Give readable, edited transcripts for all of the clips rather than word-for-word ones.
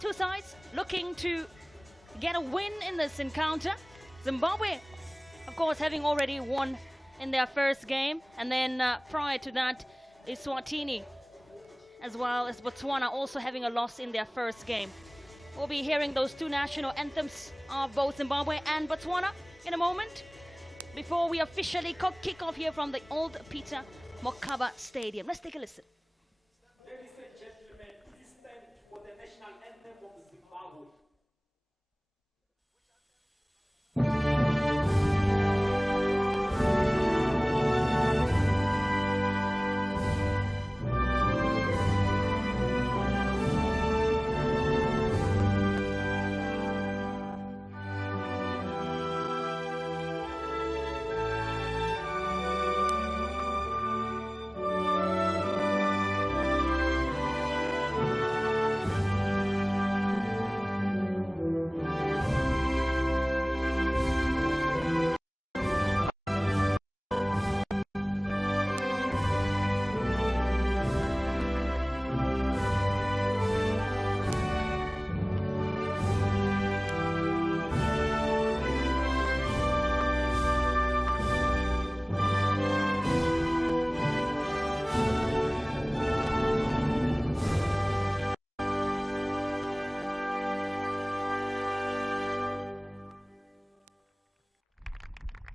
Two sides looking to get a win in this encounter. Zimbabwe, of course, having already won in their first game, and then prior to that, Eswatini, as well as Botswana, also having a loss in their first game. We'll be hearing those two national anthems of both Zimbabwe and Botswana in a moment, before we officially kick off here from the old Peter Mokaba Stadium. Let's take a listen. Ladies and gentlemen, please stand for the national anthem of Zimbabwe.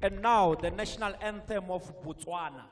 And now, the national anthem of Botswana.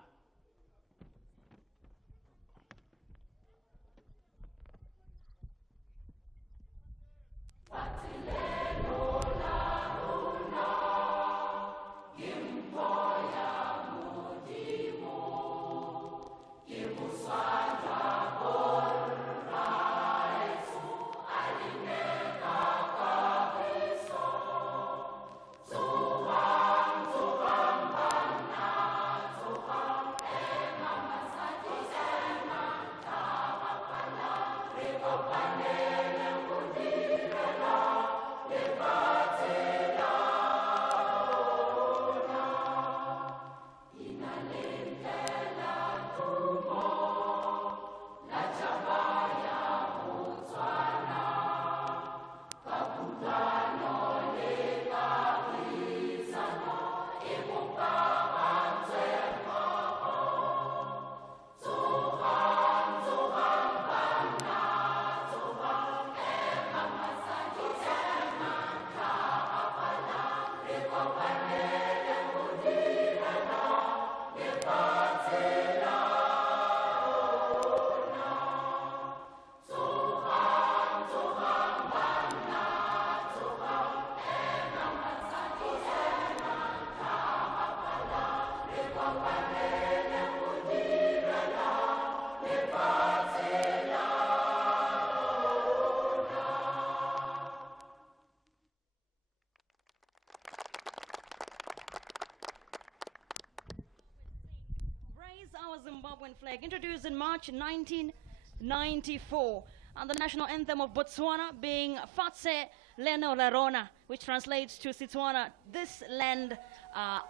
Zimbabwean flag, introduced in March 1994, and the national anthem of Botswana being Fatse Leno Larona, which translates to Setswana, this land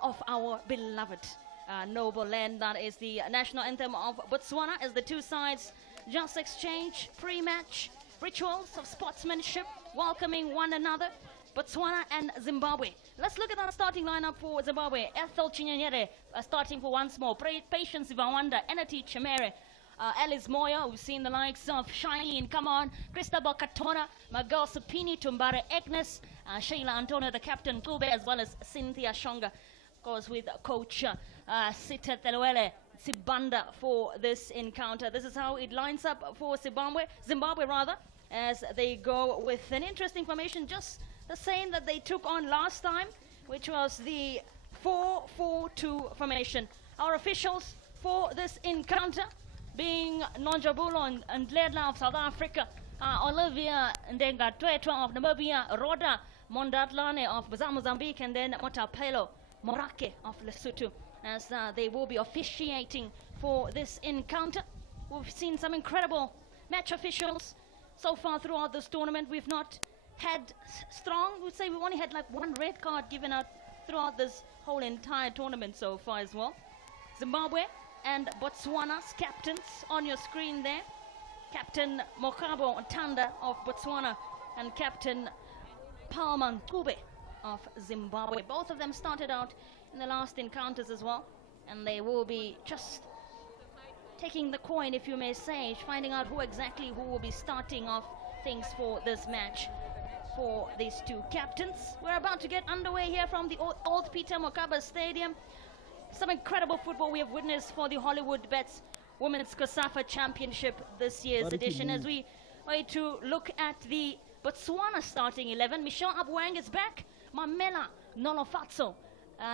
of our beloved noble land. That is the national anthem of Botswana, as the two sides just exchange pre-match rituals of sportsmanship, welcoming one another. Botswana and Zimbabwe. Let's look at our starting lineup for Zimbabwe. Ethel Chinyanyere starting for once more. Patience Ivawanda, Enati Chimere, Alice Moya, we've seen the likes of Shailene, come on, Christabel Katona, Miguel Supini, Tumbare Agnes, Sheila Antonio, the captain, Kube, as well as Cynthia Shonga, of course, with coach Sita Telwele Sibanda for this encounter. This is how it lines up for Zimbabwe, as they go with an interesting formation, just the same that they took on last time, which was the 4-4-2 formation. Our officials for this encounter being Nonjabulo and Ledla of South Africa, Olivia Ndenga Twetwa of Namibia, Roda Mondatlane of Mozambique, and then Motapelo Morake of Lesotho, as they will be officiating for this encounter. We've seen some incredible match officials so far throughout this tournament. We've not had we'd say we've only had like one red card given out throughout this whole entire tournament so far as well. Zimbabwe and Botswana's captains on your screen there. Captain Mokabo Ntanda of Botswana and Captain Palma Nkube of Zimbabwe. Both of them started out in the last encounters as well, and they will be just taking the coin, if you may say, finding out who will be starting off things for this match for these two captains. We're about to get underway here from the old Peter Mokaba Stadium. Some incredible football we have witnessed for the Hollywood Bets Women's COSAFA Championship this year's edition. As we wait to look at the Botswana starting 11, Michelle Abwang is back, Mamela Nolofatso,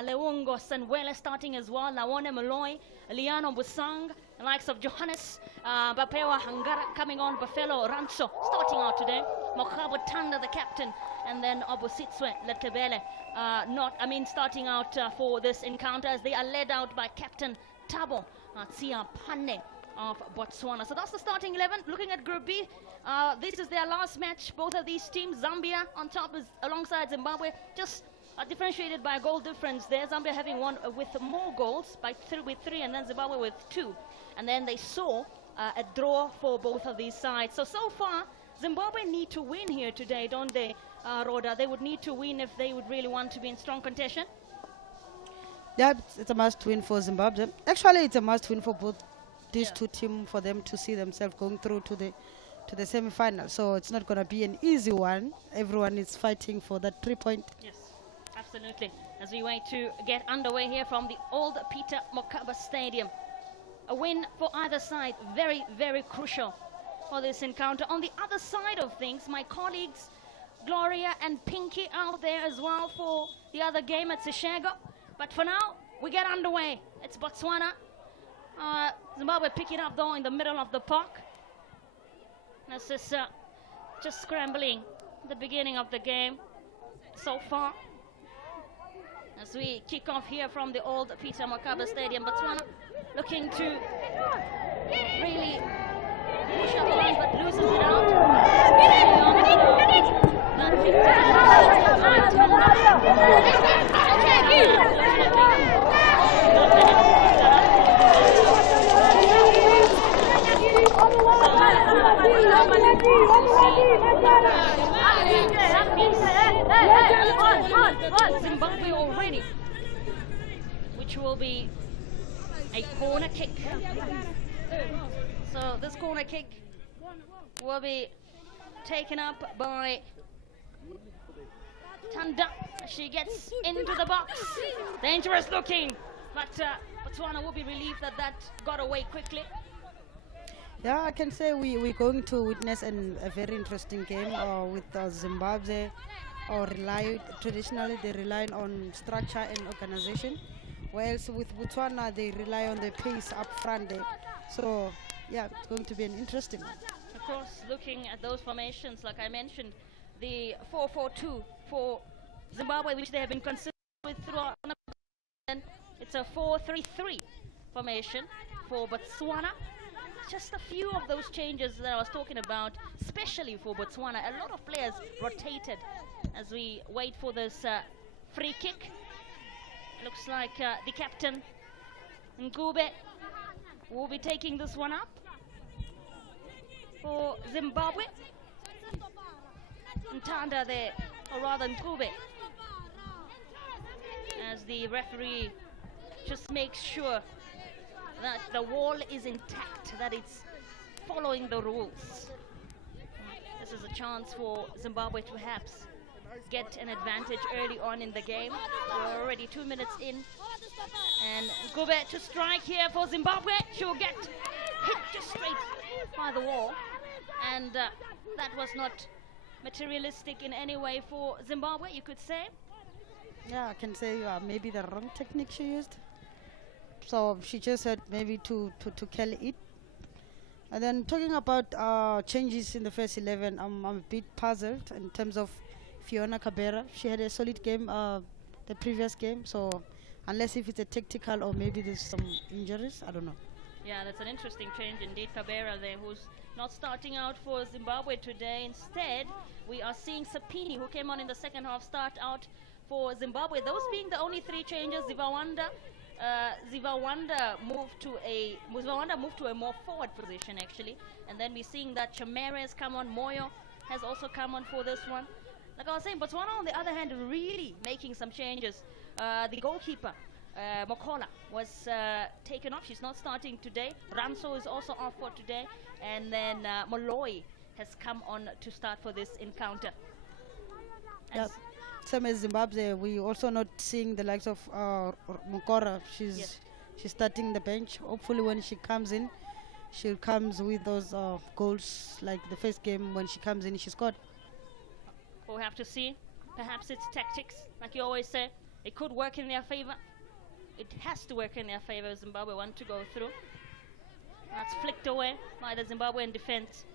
Leongo Sanwele starting as well, Lawone Malloy, Liano Busang, the likes of Johannes Bapewa Hangara coming on, Buffalo Rancho starting out today, Mokabo Tanda the captain, and then Obositswe Letebele starting out for this encounter as they are led out by Captain Tabo Tsia Pane of Botswana. So that's the starting 11. Looking at Group B, this is their last match. Both of these teams, Zambia on top is alongside Zimbabwe, just differentiated by a goal difference there. Zambia having won with more goals with three, and then Zimbabwe with 2. And then they saw a draw for both of these sides. So far, Zimbabwe need to win here today, don't they, Rhoda? They would need to win if they would really want to be in strong contention. Yeah, it's a must-win for Zimbabwe. Actually, it's a must-win for both these two teams, for them to see themselves going through to the semi-final. So it's not going to be an easy one. Everyone is fighting for that 3-point. Yes, absolutely. As we wait to get underway here from the old Peter Mokaba Stadium. A win for either side, very, very crucial for this encounter. On the other side of things, my colleagues Gloria and Pinky out there as well for the other game at Seshego. But for now, we get underway. It's Botswana. Zimbabwe pick it up though in the middle of the park. This is just scrambling at the beginning of the game so far. As we kick off here from the old Peter Mokaba Stadium, Botswana looking to really push up on, but loses it out. Zimbabwe already, which will be a corner kick. So this corner kick will be taken up by Tanda. She gets into the box. Dangerous looking, but Botswana will be relieved that got away quickly. Yeah, I can say we're going to witness a very interesting game with Zimbabwe. Traditionally they rely on structure and organization, whereas with Botswana they rely on the pace up front there. So yeah, it's going to be an interesting one. Of course, looking at those formations, like I mentioned, the 4-4-2 for Zimbabwe, which they have been consistent with throughout, and it's a 4-3-3 formation for Botswana. Just a few of those changes that I was talking about, especially for Botswana. A lot of players rotated as we wait for this free kick. Looks like the captain, Nkube, will be taking this one up for Zimbabwe. Ntanda there, or rather Nkube, as the referee just makes sure that the wall is intact, that it's following the rules. This is a chance for Zimbabwe to perhaps get an advantage early on in the game. We're already 2 minutes in. And Nkube to strike here for Zimbabwe. She'll get hit just straight by the wall. And that was not materialistic in any way for Zimbabwe, you could say. Yeah, I can say maybe the wrong technique she used. So she just had maybe to kill it. And then talking about changes in the first 11, I'm a bit puzzled in terms of Fiona Kabera. She had a solid game the previous game, so unless if it's a tactical or maybe there's some injuries, I don't know. Yeah, that's an interesting change indeed. Kabera there, who's not starting out for Zimbabwe today. Instead, we are seeing Sapini, who came on in the second half, start out for Zimbabwe. Those being the only 3 changes. Zivawanda Zimbabwe moved to a more forward position actually, and then we're seeing that Chamere has come on, Moyo has also come on for this one. Like I was saying, Botswana on the other hand really making some changes. The goalkeeper Mokola was taken off. She's not starting today. Ranso is also off for today, and then Moloi has come on to start for this encounter. Yeah. Same as Zimbabwe, we also not seeing the likes of Mukora. She's starting the bench. Hopefully when she comes in, she comes with those goals like the first game when she comes in, she scored. We'll have to see. Perhaps it's tactics, like you always say. It could work in their favor. It has to work in their favor. Zimbabwe want to go through. That's flicked away by the Zimbabwean defense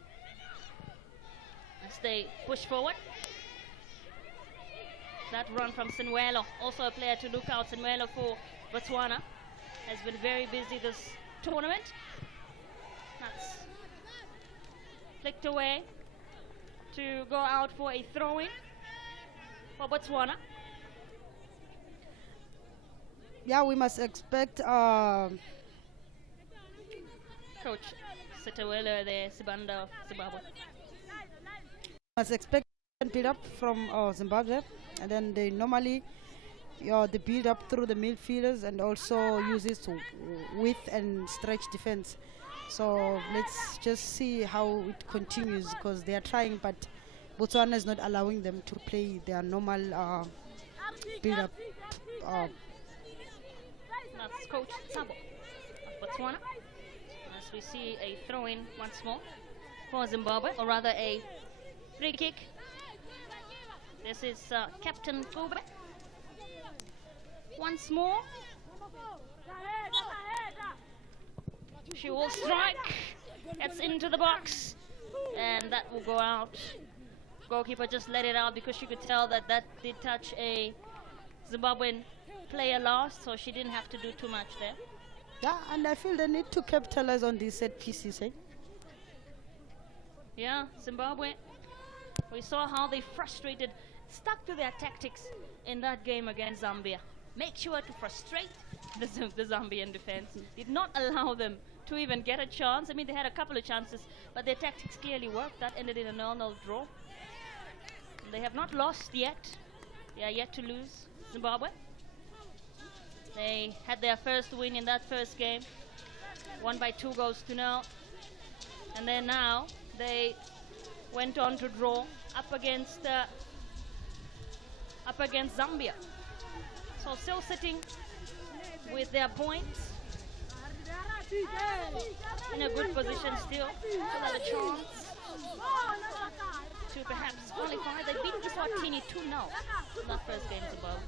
as they push forward. That run from Sinwelo, also a player to look out. Sinwelo for Botswana has been very busy this tournament. That's flicked away to go out for a throw-in for Botswana. Yeah, we must expect Coach Sitawelo there, Sibanda of Zimbabwe. Must expect build up from Zimbabwe, and then they normally the build up through the midfielders and also uses width and stretch defense. So let's just see how it continues, because they are trying, but Botswana is not allowing them to play their normal build up. That's Coach Sabo of Botswana. As we see a throw-in once more for Zimbabwe, or rather a free kick. This is Captain Kube. Once more. She will strike. Gets into the box. And that will go out. Goalkeeper just let it out because she could tell that that did touch a Zimbabwean player last, so she didn't have to do too much there. Yeah, and I feel they need to capitalize on these set pieces, eh? Yeah, Zimbabwe. We saw how they stuck to their tactics in that game against Zambia. Make sure to frustrate the Zambian defense. Did not allow them to even get a chance. I mean, they had a couple of chances, but their tactics clearly worked. That ended in a 0-0 draw. They have not lost yet. They are yet to lose, Zimbabwe. They had their first win in that first game, won by 2-0. And then now they went on to draw up against Zambia. So still sitting with their points in a good position still. Still have a chance to perhaps qualify. They beat Eswatini 2-0 in that first game, Zimbabwe.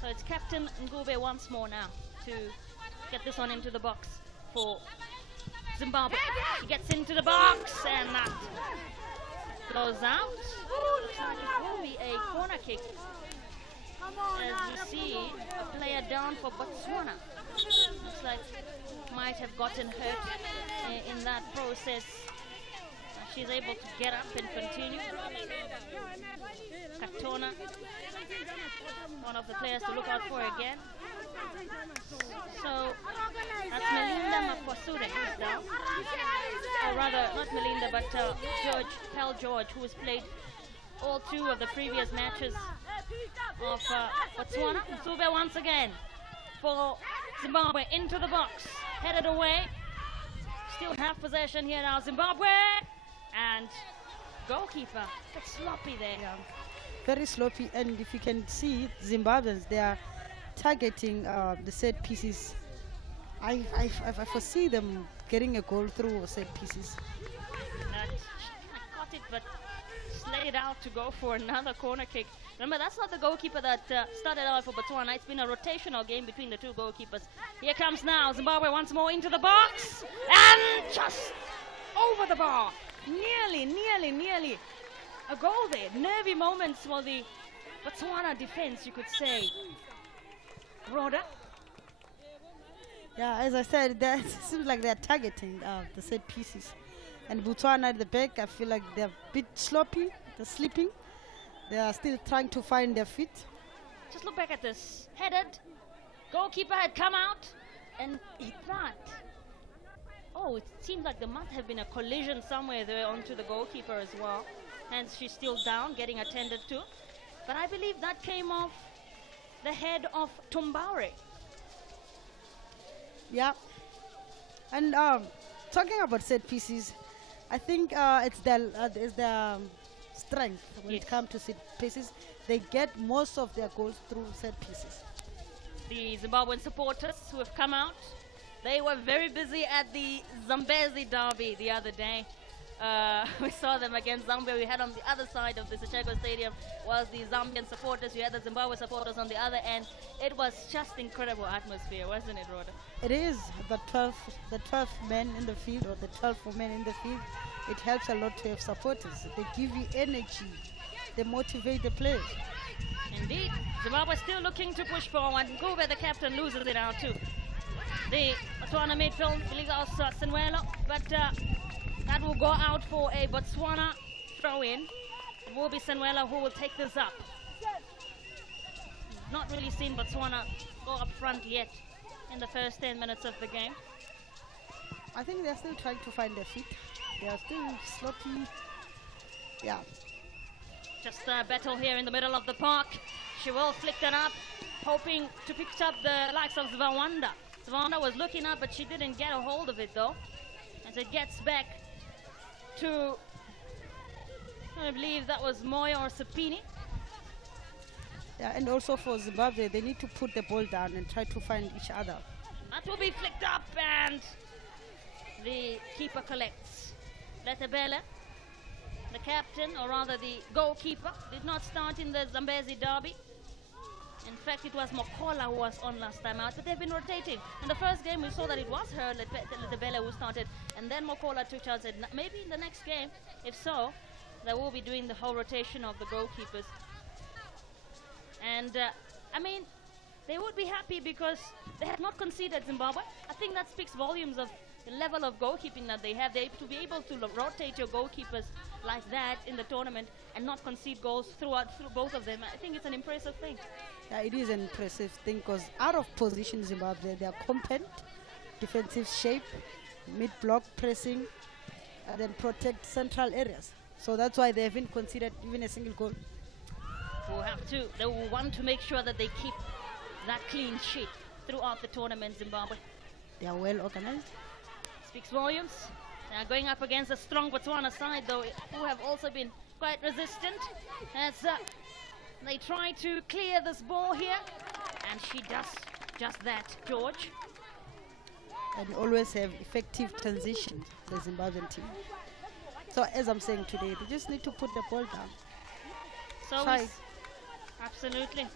So it's Captain Ngube once more now to get this one into the box for Zimbabwe. She gets into the box and that goes out. Looks like it will be a corner kick. As you see, a player down for Botswana. Looks like might have gotten hurt in that process. She's able to get up and continue. Katona, one of the players to look out for again. So that's Melinda Makwasure who's down. Or rather, not Melinda, but George, who has played all two of the previous matches of Botswana. Msube once again for Zimbabwe into the box. Headed away. Still have possession here now, Zimbabwe. And goalkeeper gets sloppy there. Yeah. Very sloppy, and if you can see, Zimbabweans, they are targeting the set pieces. I foresee them getting a goal through set pieces. I caught it, but let it out to go for another corner kick. Remember, that's not the goalkeeper that started out for Botswana. It's been a rotational game between the two goalkeepers. Here comes now Zimbabwe once more into the box, and just over the bar. Nearly a goal there. Nervy moments for the Botswana defense, you could say. Rhoda? Yeah, as I said, it seems like they're targeting the set pieces. And Botswana at the back, I feel like they're a bit sloppy. They're sleeping. They are still trying to find their feet. Just look back at this. Headed, Goalkeeper had come out and hit that. Oh, it seemed like there must have been a collision somewhere there onto the goalkeeper as well. Hence, she's still down, getting attended to. But I believe that came off the head of Tumbare. Yeah. And talking about set pieces, I think it's their strength when it comes to set pieces. They get most of their goals through set pieces. The Zimbabwean supporters who have come out, they were very busy at the Zambezi derby the other day. We saw them against Zambia. We had on the other side of the Sechego Stadium was the Zambian supporters. We had the Zimbabwe supporters on the other end. It was just incredible atmosphere, wasn't it, Rhoda? It is the 12 men in the field, or the 12 women in the field. It helps a lot to have supporters. They give you energy. They motivate the players. Indeed. Zimbabwe still looking to push forward. Ngube, the captain, loses it out too. The Botswana midfield believes also Senwelo, but that will go out for a Botswana throw-in. It will be Senwelo who will take this up. Not really seen Botswana go up front yet in the first 10 minutes of the game. I think they're still trying to find their feet. They are still sloppy. Yeah. Just a battle here in the middle of the park. She will flick that up, hoping to pick up the likes of Zwawanda. Zwawanda was looking up, but she didn't get a hold of it though. As it gets back to, I believe that was Moyo or Sapini. Yeah, and also for Zimbabwe, they need to put the ball down and try to find each other. That will be flicked up, and the keeper collects. Letebele, the captain, or rather the goalkeeper, did not start in the Zambezi derby. In fact, it was Mokola who was on last time out, but they've been rotating. In the first game, we saw that it was her, Letebele, who started, and then Mokola took charge. Maybe in the next game, if so, they will be doing the whole rotation of the goalkeepers. And, I mean, they would be happy because they have not conceded Zimbabwe. I think that speaks volumes of the level of goalkeeping that they have. They to be able to rotate your goalkeepers like that in the tournament and not concede goals through both of them. I think it's an impressive thing. Yeah, it is an impressive thing because out of position Zimbabwe, they are compact, defensive shape, mid-block pressing, and then protect central areas. So that's why they haven't conceded even a single goal. They will want to make sure that they keep that clean sheet throughout the tournament, Zimbabwe. They are well organized. Speaks volumes. They are going up against a strong Botswana side, though, who have also been quite resistant. As they try to clear this ball here, and she does just that, George. And always have effective transitions, the Zimbabwean team. So as I'm saying today, they just need to put the ball down. So absolutely.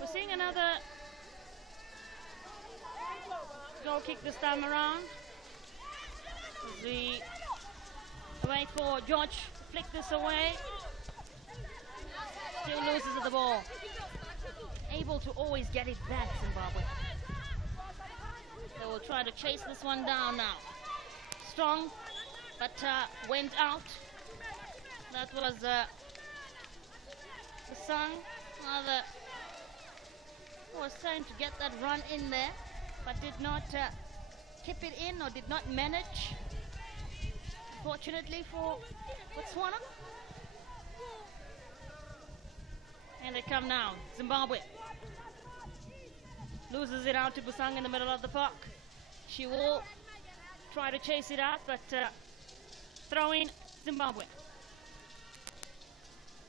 We're seeing another goal kick this time around. We wait for George to flick this away. Still loses the ball. Able to always get it back, Zimbabwe. They will try to chase this one down now. Strong, but went out. That was the Sung. Was trying to get that run in there, but did not keep it in or did not manage. Fortunately for Botswana. And they come now. Zimbabwe loses it out to Busang in the middle of the park. She will try to chase it out, but throwing Zimbabwe.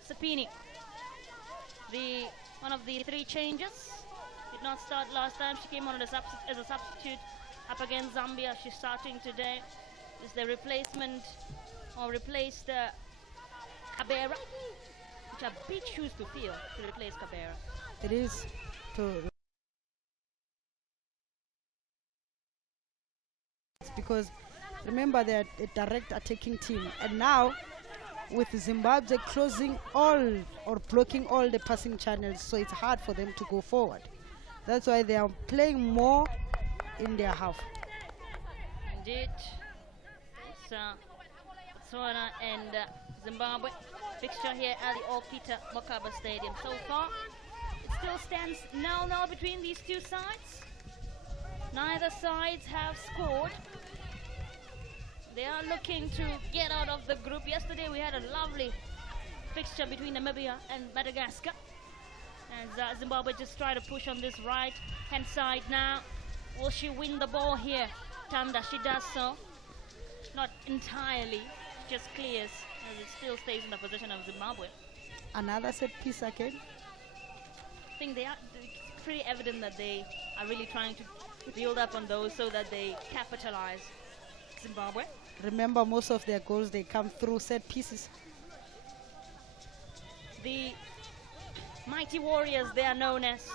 Sapini, one of the three changes. Did not start last time. She came on as a substitute up against Zambia. She's starting today. Is the replacement or replaced Kabera, which are big shoes to fill to replace Kabera. It is because remember they're a direct attacking team, and now with Zimbabwe closing all or blocking all the passing channels, so it's hard for them to go forward. That's why they are playing more in their half. Indeed. It's Botswana and Zimbabwe fixture here at the Old Peter Mokaba Stadium. So far, it still stands 0-0 between these two sides. Neither sides have scored. They are looking to get out of the group. Yesterday we had a lovely fixture between Namibia and Madagascar. As Zimbabwe just try to push on this right hand side now. Will she win the ball here? Tanda, she does so. Not entirely, just clears as it still stays in the possession of Zimbabwe. Another set piece again. I think it's pretty evident that they are really trying to build up on those so that they capitalize. Zimbabwe. Remember, most of their goals, they come through set pieces. The Mighty Warriors, they are known as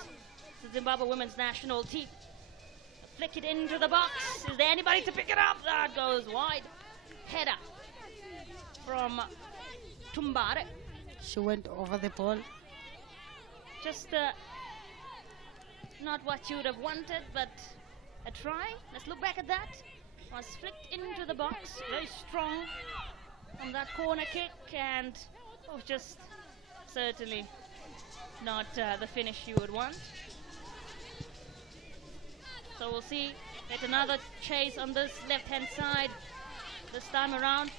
the Zimbabwe women's national team. Flick it into the box. Is there anybody to pick it up? That goes wide. Header from Tumbare. She went over the ball. Just not what you would have wanted, but a try. Let's look back at that. Was flicked into the box. Very strong on that corner kick, and just certainly not the finish you would want. So we'll see yet another chase on this left-hand side. This time around,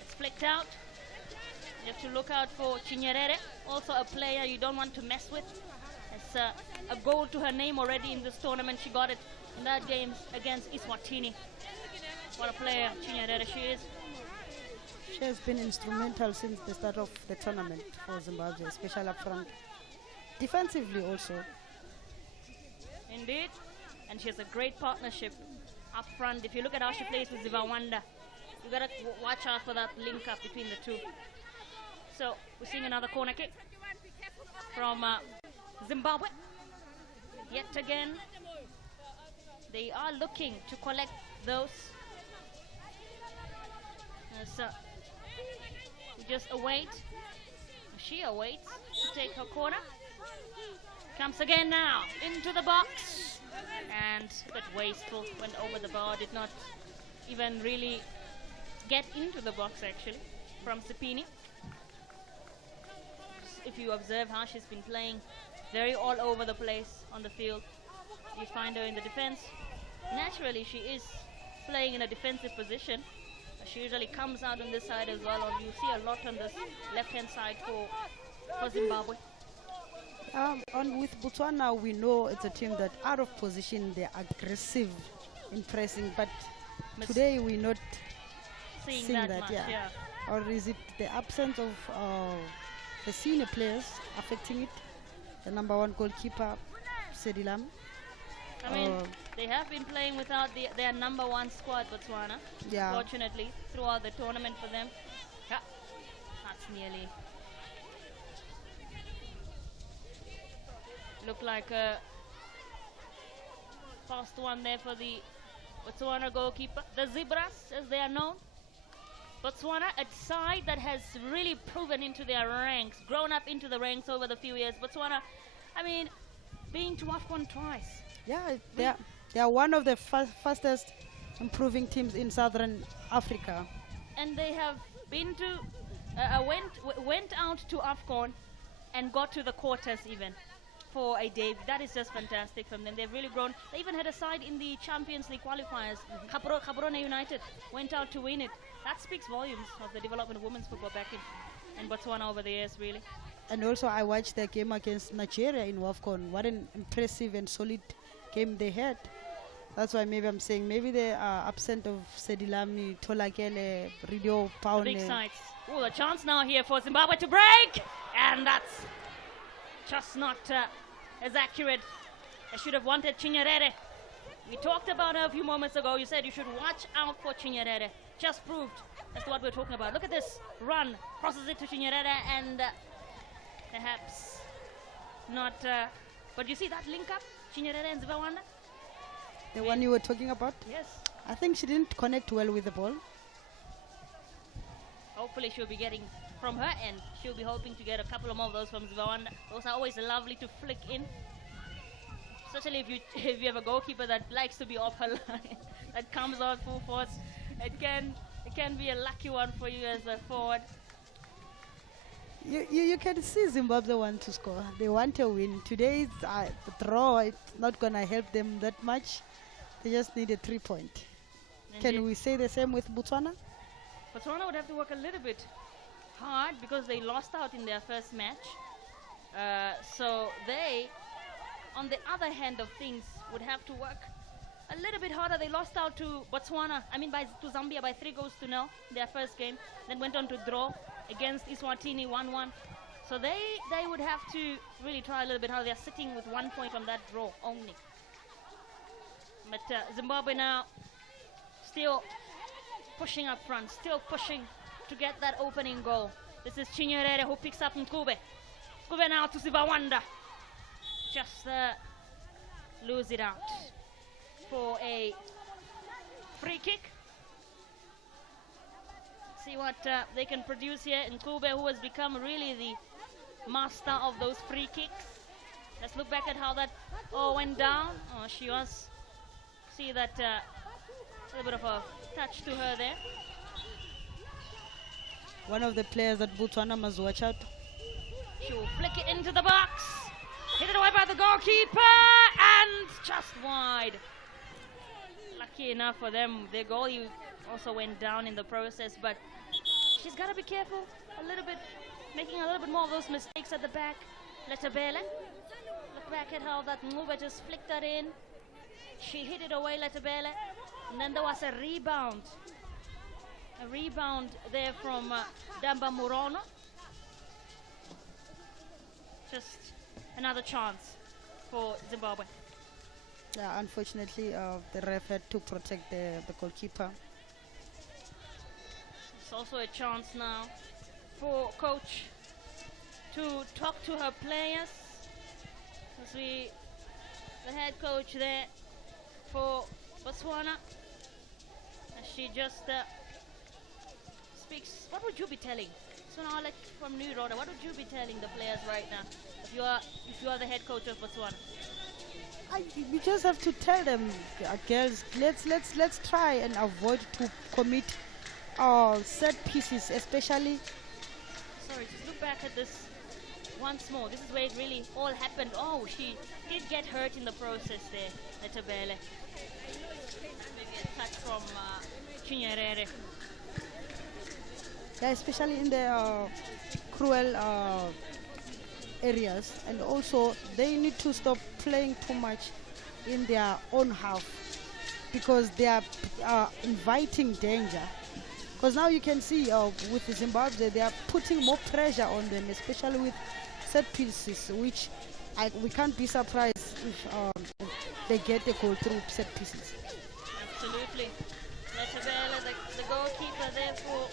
it's flicked out. You have to look out for Chinyerere, also a player you don't want to mess with. It's a goal to her name already in this tournament. She got it in that game against Eswatini. What a player Chinyerere she is. She has been instrumental since the start of the tournament for Zimbabwe, especially up front. Defensively also. Indeed. And she has a great partnership up front. If you look at how she plays with Zivawanda, you gotta watch out for that link up between the two. So we're seeing another corner kick from Zimbabwe. Yet again, they are looking to collect those. So we just await. She awaits to take her corner. Comes again now into the box, and a bit wasteful. Went over the bar. Did not even really get into the box actually from Sipini. If you observe how she's been playing, very all over the place on the field. You find her in the defense. Naturally, she is playing in a defensive position. She usually comes out on this side as well, or you see a lot on this left-hand side for Zimbabwe. With Botswana, we know it's a team that out of position, they're aggressive in pressing, but today we're not seeing that much, yeah. Or is it the absence of the senior players affecting it? The number one goalkeeper, Sedilam. I mean, they have been playing without their number one squad, Botswana. Yeah. Fortunately, throughout the tournament for them. Yeah, that's nearly. Looked like a fast one there for the Botswana goalkeeper. The Zebras, as they are known. Botswana, a side that has really proven into their ranks, grown up into the ranks over the few years. Botswana, I mean, being to AFCON twice. Yeah, they are one of the fastest improving teams in Southern Africa. And they have been to, went out to AFCON and got to the quarters even for a debut. That is just fantastic from them. They've really grown. They even had a side in the Champions League qualifiers. Gaborone United went out to win it. That speaks volumes of the development of women's football back in Botswana over the years, really. And also, I watched their game against Nigeria in WAFCON. What an impressive and solid game they had. That's why maybe I'm saying maybe they are absent of Sedilami, Tolakele, Ridio, Paune. Big sides. Oh, a chance now here for Zimbabwe to break, and that's just not as accurate. I should have wanted Chinyerere. We talked about her a few moments ago. You said you should watch out for Chinyerere. Just proved as to what we're talking about. Look at this run, crosses it to Chinyerere, and perhaps not. But you see that link up, Chinyerere and Zivawanda? The one you were talking about? Yes. I think she didn't connect well with the ball. Hopefully she'll be getting, from her end, she'll be hoping to get a couple of more of those from Zivawanda. Those are always lovely to flick in. Especially if you have a goalkeeper that likes to be off her line, that comes out full force. It can be a lucky one for you as a forward. You can see Zimbabwe want to score. They want a win. Today it's a draw. It's not going to help them that much. They just need a 3-point. Indeed. Can we say the same with Botswana? Botswana would have to work a little bit hard because they lost out in their first match. So they, on the other hand of things, would have to work a little bit harder. They lost out to Botswana, to Zambia by 3-0 their first game. Then went on to draw against Eswatini 1-1. So they would have to really try a little bit harder. They're sitting with 1 point from that draw only. But Zimbabwe now still pushing up front, still pushing to get that opening goal. This is Chinyerere who picks up Nkube. Nkube now to Sivawanda. Just lose it out for a free kick. See what they can produce here. Nkube, who has become really the master of those free kicks. Let's look back at how that all went down. Oh, she was, see that a little bit of a touch to her there. One of the players that Botswana must watch out. She'll flick it into the box. Hit it away by the goalkeeper and just wide. Lucky enough for them, their goalie also went down in the process, but she's got to be careful a little bit, making a little bit more of those mistakes at the back. Letabele. Look back at how that Ngube just flicked that in. She hit it away, Letabele. And then there was a rebound. A rebound there from Damba Murono. Just another chance for Zimbabwe. Yeah, unfortunately, the ref had to protect the goalkeeper. It's also a chance now for coach to talk to her players. As the head coach there for Botswana, as she just speaks. What would you be telling? So now, like from New Roda, what would you be telling the players right now if you are the head coach of Botswana? We just have to tell them, girls, let's try and avoid to commit set pieces, especially. Sorry, just look back at this once more. This is where it really all happened. Oh, she did get hurt in the process there, Letabele. Maybe a touch from Chinyerere. Yeah, especially in the cruel areas, and also they need to stop playing too much in their own half because they are inviting danger. Because now you can see with Zimbabwe, they are putting more pressure on them, especially with set pieces, which we can't be surprised if they get a goal through set pieces. Absolutely. Letabele, the goalkeeper there for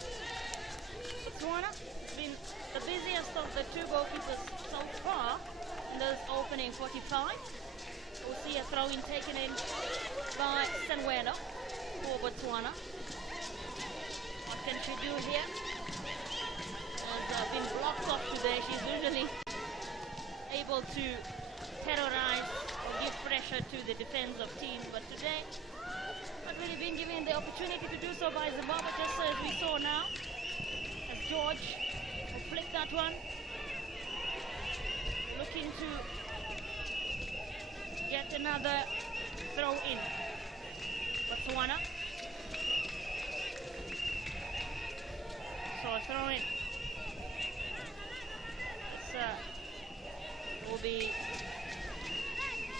Botswana, been the busiest of the two goalkeepers so far in this opening 45. We'll see a throw-in taken in by Senwelo for Botswana. What can she do here? Has been blocked off today. She's usually able to terrorize or give pressure to the defense of teams, but today not really been given the opportunity to do so by Zimbabwe, just as we saw now. As George will flick that one, looking to get another throw in. Botswana. So a throw in. This will be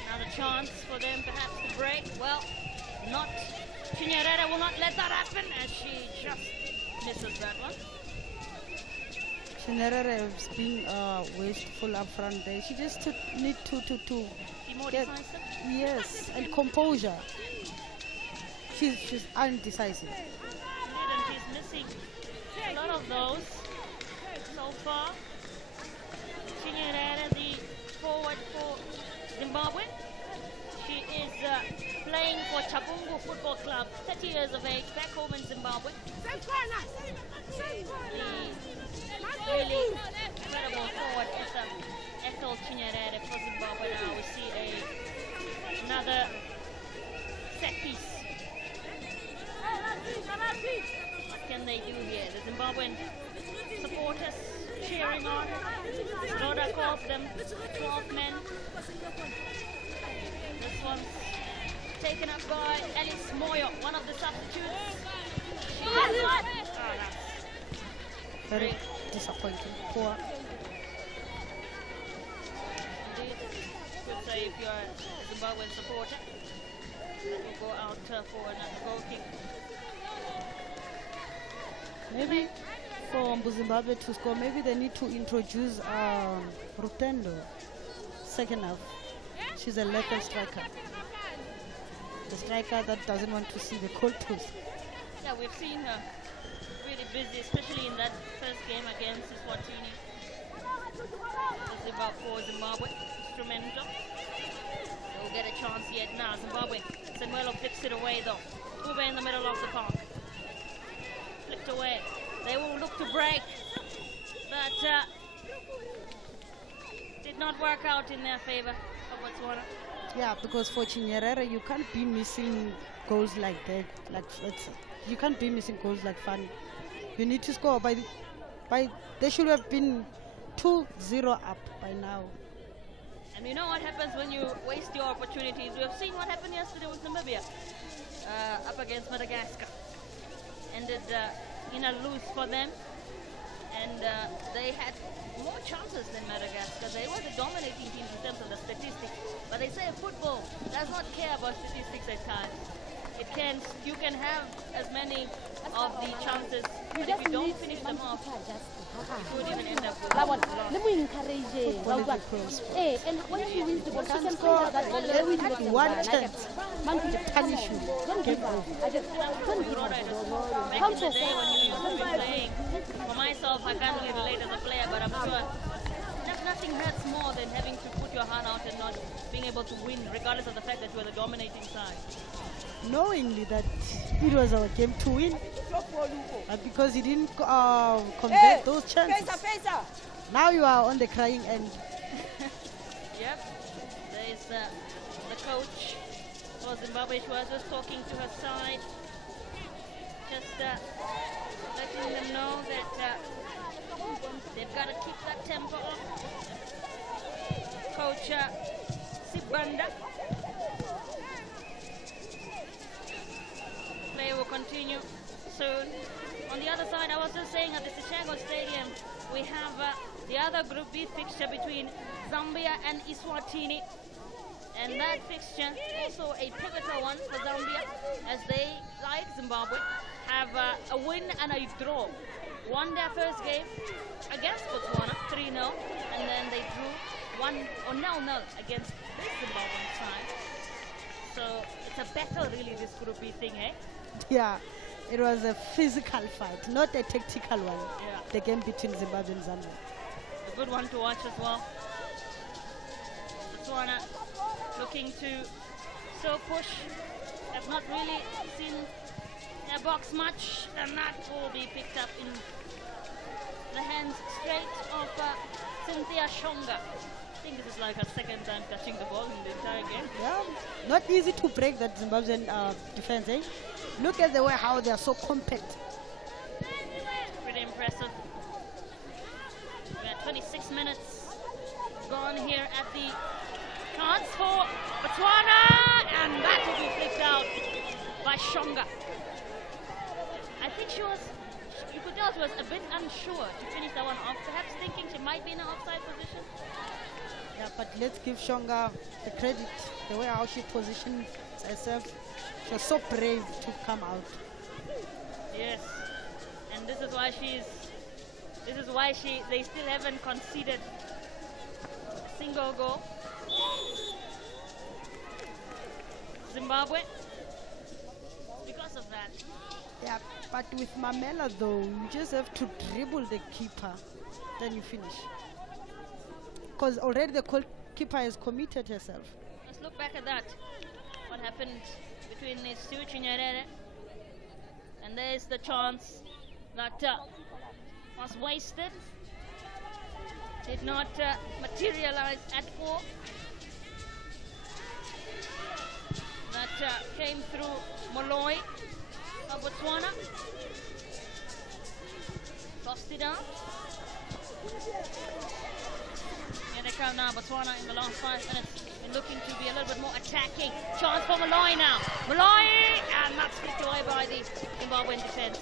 another chance for them perhaps to break. Well, not. Chinyerere will not let that happen as she just misses that one. Chinyerere has been wasteful up front there. She just need to Be more get, decisive. yes, and composure. She's undecisive. Indeed, and she's missing a lot of those so far. Chinyerere, the forward for Zimbabwe. She is playing for Chabungu Football Club, 30 years of age, back home in Zimbabwe. The really incredible forward is Ethel Chinyerere for Zimbabwe. Now we see another set piece. What can they do here? The Zimbabwean supporters cheering on. Roda calls them 12 men. This one's taken up by Alice Moyo, one of the substitutes. She has one. Oh, that's Very disappointing. Poor. indeed. Could say if you're a Zimbabwean supporter, that will go out for a goal kick. Maybe for Zimbabwe to score, maybe they need to introduce Rutendo. Second half. She's a left striker. The striker that doesn't want to see the cold tooth. Yeah, we've seen her really busy, especially in that first game against Eswatini. For Zimbabwe, instrumental. They'll get a chance yet now. Zimbabwe. Samuelo flicks it away though. Ube in the middle of the park. Flicked away. They will look to break. But did not work out in their favor of Botswana. Yeah, because for Chinyerere, you can't be missing goals like that. You can't be missing goals like fun. You need to score by they should have been 2-0 up by now. And you know what happens when you waste your opportunities. We have seen what happened yesterday with Namibia up against Madagascar. Ended in a lose for them. And they had more chances than Madagascar. They were the dominating team in terms of the statistics. But they say football does not care about statistics at times. You can have as many of the chances, but if you don't finish them off, you could even end up with a loss. Let me encourage you. And when she wins the ball, she can find out that Every one chance. Punish you. don't give up. Don't give up. Back in the day when you used to be playing, for myself, I can't really relate as a player, but I'm sure nothing hurts more than having to put your hand out and not being able to win, regardless of the fact that you are the dominating side. Knowingly that it was our game to win, but because he didn't convert those chances. Now you are on the crying end. Yep. There is the coach for Zimbabwe. She was just talking to her side, just letting them know that they've got to keep that tempo up. Coach Sibanda. Play will continue soon. On the other side, I was just saying at the Sishango Stadium, we have the other Group B fixture between Zambia and Eswatini. And that fixture, also a pivotal one for Zambia, as they, like Zimbabwe, have a win and a draw. Won their first game against Botswana, 3-0, and then they drew 1-0 against this Zimbabwean side. So it's a battle, really, this Group B thing, eh? Yeah, it was a physical fight, not a tactical one. Yeah. The game between Zimbabwe and Zambia. A good one to watch as well. Botswana looking to so push. Have not really seen their box much, and that will be picked up in the hands straight of Cynthia Shonga. I think this is like her second time touching the ball in the entire game. Yeah, not easy to break that Zimbabwean defense, eh? Look at the way how they are so compact. Pretty impressive. We're at 26 minutes gone here at the chance for Botswana, and that will be flicked out by Shonga. I think you could tell she was a bit unsure to finish that one off, perhaps thinking she might be in an offside position. Yeah, but let's give Shonga the credit, the way how she positioned herself. She was so brave to come out. Yes, and this is why they still haven't conceded a single goal. Zimbabwe, because of that. Yeah, but with Mamela though, you just have to dribble the keeper, then you finish. Because already the keeper has committed herself. Let's look back at that. What happened between these two, Chinyerere, and there's the chance that was wasted. Did not materialize at all. That came through Moloi of Botswana. Tossed it out. Here they come now, Botswana in the last 5 minutes. We're looking to be a little bit more attacking. Chance for Malloy now. Malloy! And that's flicked away by the Zimbabwean defense.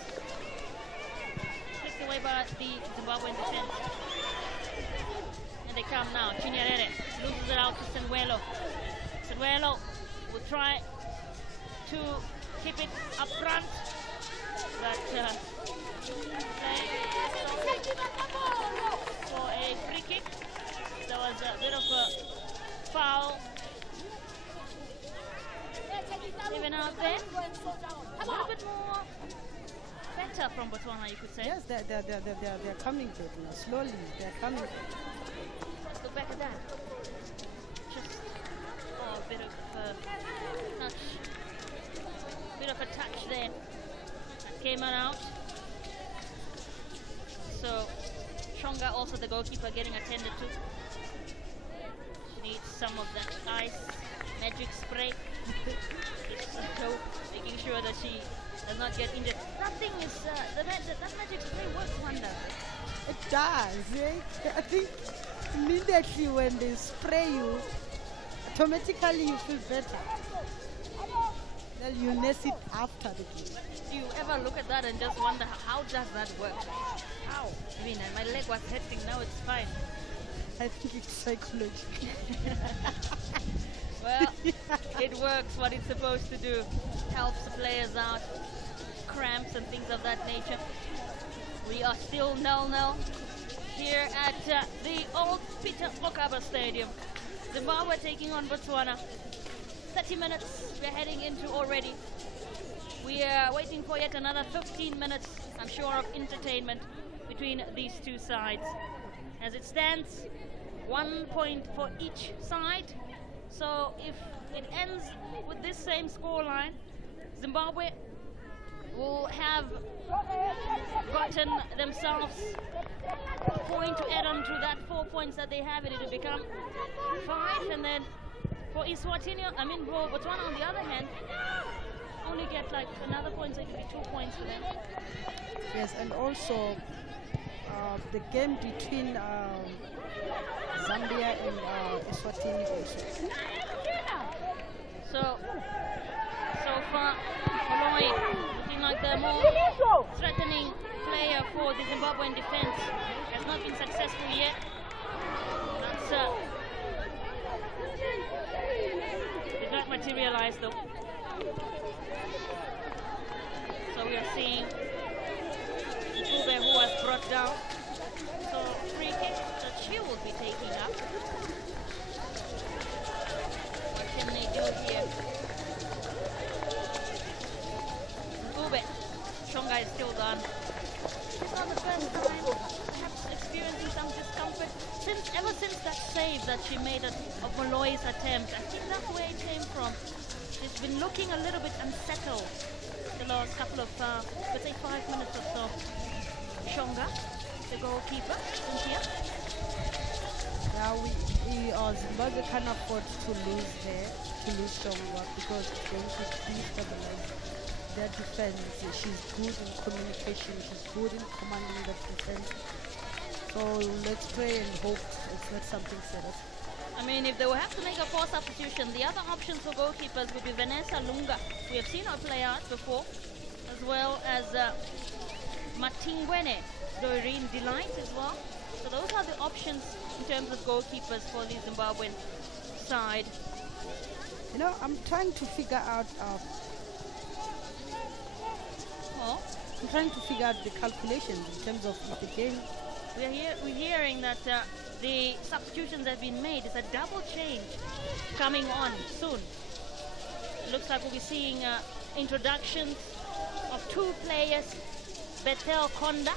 Flicked away by the Zimbabwean defense. And they come now. Chinyerere loses it out to Senwelo. Senwelo will try to keep it up front. But for a free kick. There was a bit of a foul. Even out there. A little bit more better from Botswana, you could say. Yes, they're coming there, you know, slowly. They're coming. Let's look back at that. Just a bit of touch. Bit of a touch there. That came out. So Shonga, also the goalkeeper, getting attended to. She needs some of that ice magic spray. So making sure that she does not get injured. That thing is, that magic spray works wonder. It does, eh? I think immediately when they spray you, automatically you feel better. Then you nurse it after the game. Do you ever look at that and just wonder how does that work? How? I mean, my leg was hurting, now it's fine. I think it's psychological. Well, it works what it's supposed to do. Helps the players out, cramps and things of that nature. We are still 0-0 here at the old Peter Mokaba Stadium. Zimbabwe taking on Botswana. 30 minutes we're heading into already. We are waiting for yet another 15 minutes, I'm sure, of entertainment between these two sides. As it stands, 1 point for each side. So if it ends with this same scoreline, Zimbabwe will have gotten themselves a point to add on to that 4 points that they have. It will become 5, and then for Botswana on the other hand, only get like another point, so it will be 2 points for them. Yes, and also the game between Zambia and Eswatini also. So far, Malloy looking like the more threatening player for the Zimbabwean defense. Has not been successful yet. That's did not materialize though. So we are seeing Ube, who was brought down. So free kick that she will be taking up. What can they do here? Ube, Shonga is still gone. It's not the first time, perhaps experiencing some discomfort. Ever since that save that she made of Malloy's attempt, I think that's where it came from. She's been looking a little bit unsettled the last couple of, let's say 5 minutes or so. Shonga, the goalkeeper, Cynthia. Yeah, Zimbabwe can't afford to lose there, to lose Shonga, because it's going to destabilize their defense. She's good in communication, she's good in commanding the defense. So let's pray and hope it's not something serious. I mean, if they will have to make a 4 substitution, the other options for goalkeepers would be Vanessa Lunga. We have seen her play out before, as well as Matingwene, Doreen Delight as well. So those are the options in terms of goalkeepers for the Zimbabwean side. You know, I'm trying to figure out I'm trying to figure out the calculations in terms of the game. We're hearing that the substitutions have been made. It's a double change coming on soon. It looks like we'll be seeing introductions of 2 players, Bethel Konda,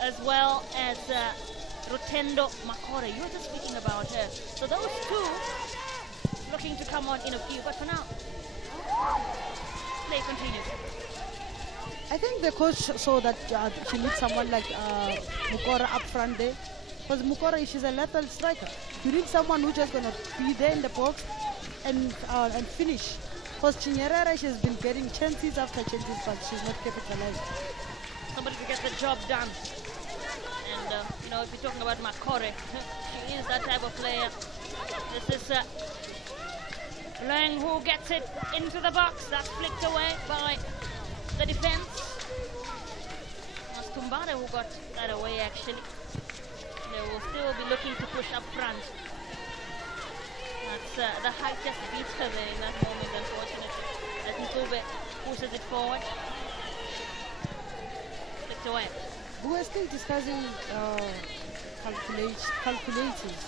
as well as Rotendo Makore. You were just speaking about her. So those 2 looking to come on in a few, but for now, play continues. I think the coach saw that she needs someone like Mukora up front there. Because Mukora, she's a lethal striker. You need someone who's just going to be there in the box and finish. Because Chinyerere, she's been getting chances after chances, but she's not capitalized. Somebody to get the job done. And, if you're talking about Makore, she is that type of player. This is Lang who gets it into the box. That's flicked away by the defense. It was Tumbare who got that away actually. They will still be looking to push up front. That's the height just beats her there in that moment, unfortunately. As Nkube pushes it forward. Flicked away. We were still discussing calculators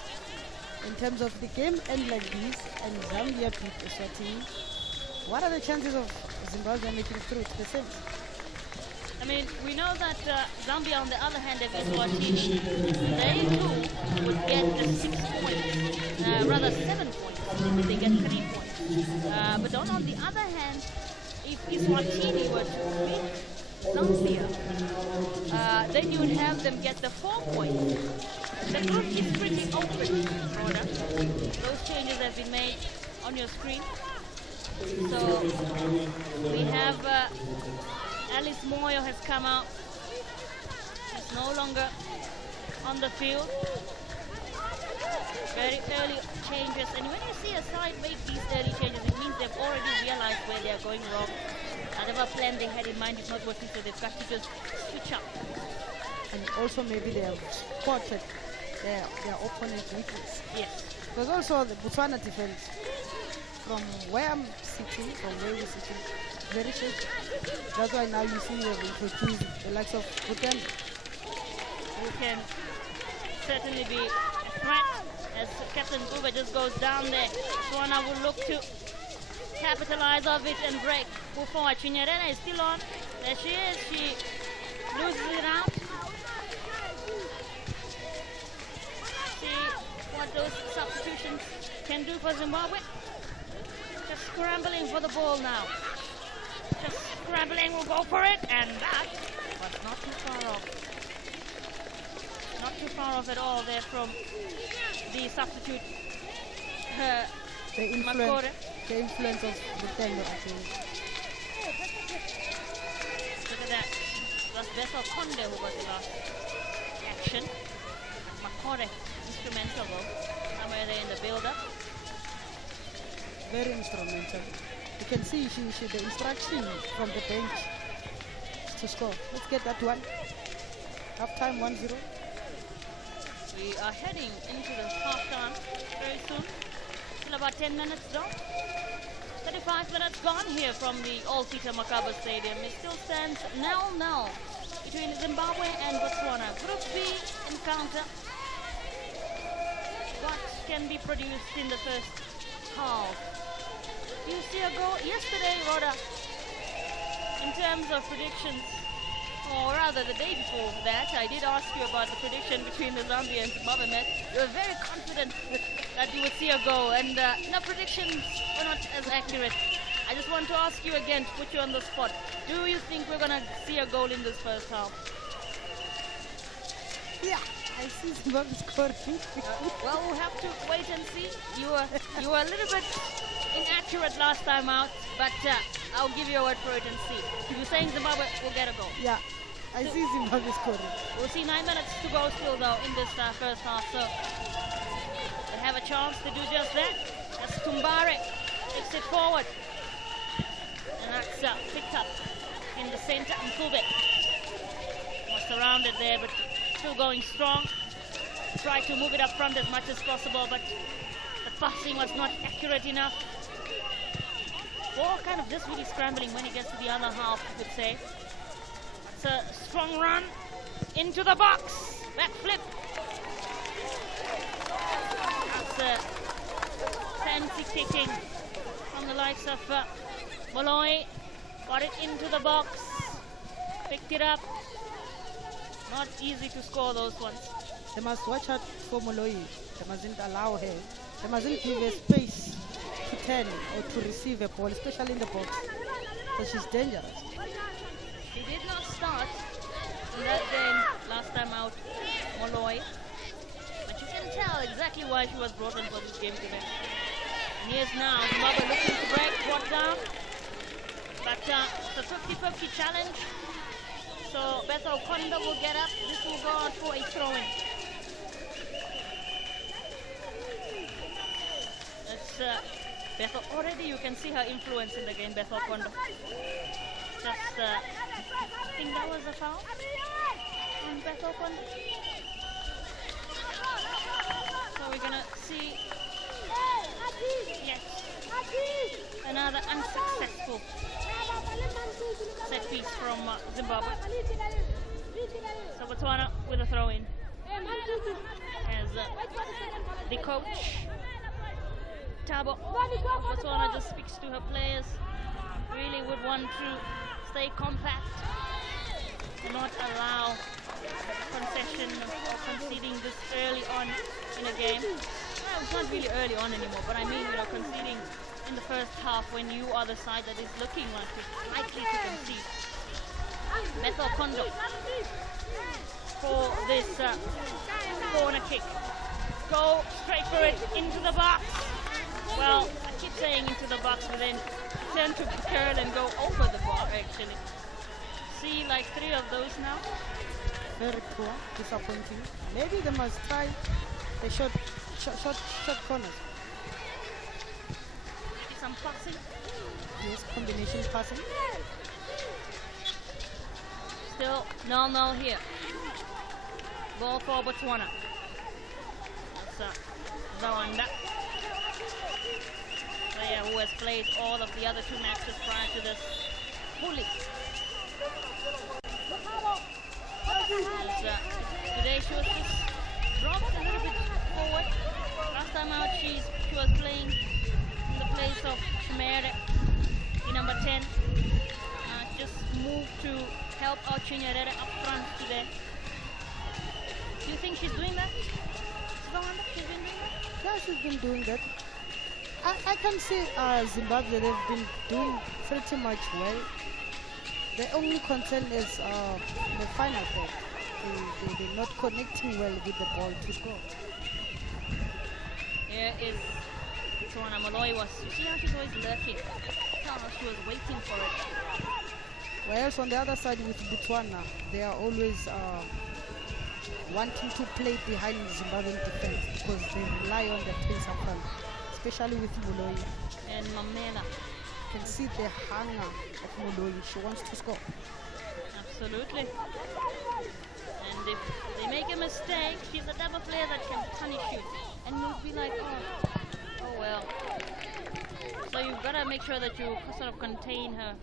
in terms of the game end like this and Zambia beat Eswatini. What are the chances of Zimbabwe making through to the semis? I mean, we know that Zambia, on the other hand, against Eswatini, they too would get the 6 points, rather 7 points, if they get 3 points. But on the other hand, if Eswatini were to beat Zambia, then you would have them get the 4 points. The group is pretty open, Rhoda. Those changes have been made on your screen. So we have Alice Moyo has come out. She's no longer on the field. Very early changes, and when you see a side make these early changes, it means they've already realized where they're going wrong. Whatever plan they had in mind is not working, so they've got to just switch up. And also maybe they have spotted their opponent's weakness. Yes. Because also the Botswana defense, from where I'm sitting, from where we're sitting, very shaky. That's why now you see them introduced the likes of Buten. Who can certainly be a threat as Captain Kuba just goes down there. Botswana will look to capitalize of it and break. Move forward. Chinyerere is still on. There she is. She loses it out. See what those substitutions can do for Zimbabwe. Just scrambling for the ball now. Just scrambling, will go for it, and that was not too far off. Not too far off at all there from the substitute. Makore. The influence of the Tengo, I think. Look at that. It was Bessel Konde who got the last action. Makore, instrumental though. Somewhere there in the build-up. Very instrumental. You can see the instruction from the bench to score. Let's get that one. Half time 1-0. We are heading into the half time very soon. Still about 10 minutes though. 35 minutes gone here from the All-Seater Makaba Stadium. It still stands 0-0 between Zimbabwe and Botswana. Group B encounter. What can be produced in the first half? You see a goal yesterday, Rhoda, in terms of predictions, or rather the day before that, I did ask you about the prediction between the Zambia and Zimbabwe match. You were very confident that you would see a goal, and the predictions were not as accurate. I just want to ask you again, to put you on the spot. Do you think we're going to see a goal in this first half? Yeah, I see Zimbabwe scoring. Well, we'll have to wait and see. You were a little bit inaccurate last time out, but I'll give you a word for it and see. If you're saying Zimbabwe will get a goal. Yeah, I see Zimbabwe scoring. We'll see 9 minutes to go still though in this first half, so they have a chance to do just that. That's Tumbare, takes it forward. And that's picked up in the center. Nkube was surrounded there, but still going strong. Try to move it up front as much as possible, but the passing was not accurate enough. Ball kind of just really scrambling when he gets to the other half, you could say. It's a strong run into the box. Back flip. That's fancy kicking from the likes of Molloy. Got it into the box. Picked it up. Not easy to score those ones. They must watch out for Molloy. They mustn't allow her. They mustn't give her space to turn or to receive a ball, especially in the box. So she's dangerous. He did not start in that game last time out, Molloy. But you can tell exactly why she was brought in for this game today. And here's now Zimbabwe looking to break, brought down. But it's a 50-50 challenge. So Bethel Konda will get up. This will go out for a throw-in. Let's Bethel, already you can see her influence in the game, Bethel Kondo. Just, I think that was a foul on Bethel Kondo. So we're gonna see another unsuccessful set piece from Zimbabwe. So Botswana with a throw in. As the coach, Tabo of Botswana, just speaks to her players. Really would want to stay compact and not allow concession or conceding this early on in a game. Well, it's not really early on anymore, but I mean, you know, conceding in the first half when you are the side that is looking like it's likely to concede. Bethel Kondo for this corner kick. Go straight for it into the box. Well, I keep saying into the box, but then turn to curl and go over the bar actually. See like 3 of those now. Very poor, disappointing. Maybe they must try the short corners. Maybe some passing. Yes, combination passing. Still 0-0 here. Ball for Botswana. That's Zawanda. Player who has played all of the other 2 matches prior to this. Fully. Today she was just dropped a little bit forward. Last time out she was playing in the place of Shumere, in number 10. Just moved to help out Chinyerere up front today. Do you think she's doing that? She's been doing that? Yeah, she's been doing that. I can see Zimbabwe, they've been doing pretty much well. The only concern is the final third. They're not connecting well with the ball to score. Here is Botswana. Moloi was, you see how she's always lurking? How she was waiting for it. Whereas on the other side with Botswana, they are always wanting to play behind Zimbabwean defense because they rely on the pace up front, especially with Moloi. And Mamela. You can see the hunger of Moloi. She wants to score. Absolutely. And if they make a mistake, she's the type of player that can punish you. And you'll be like, oh well. So you've got to make sure that you sort of contain her.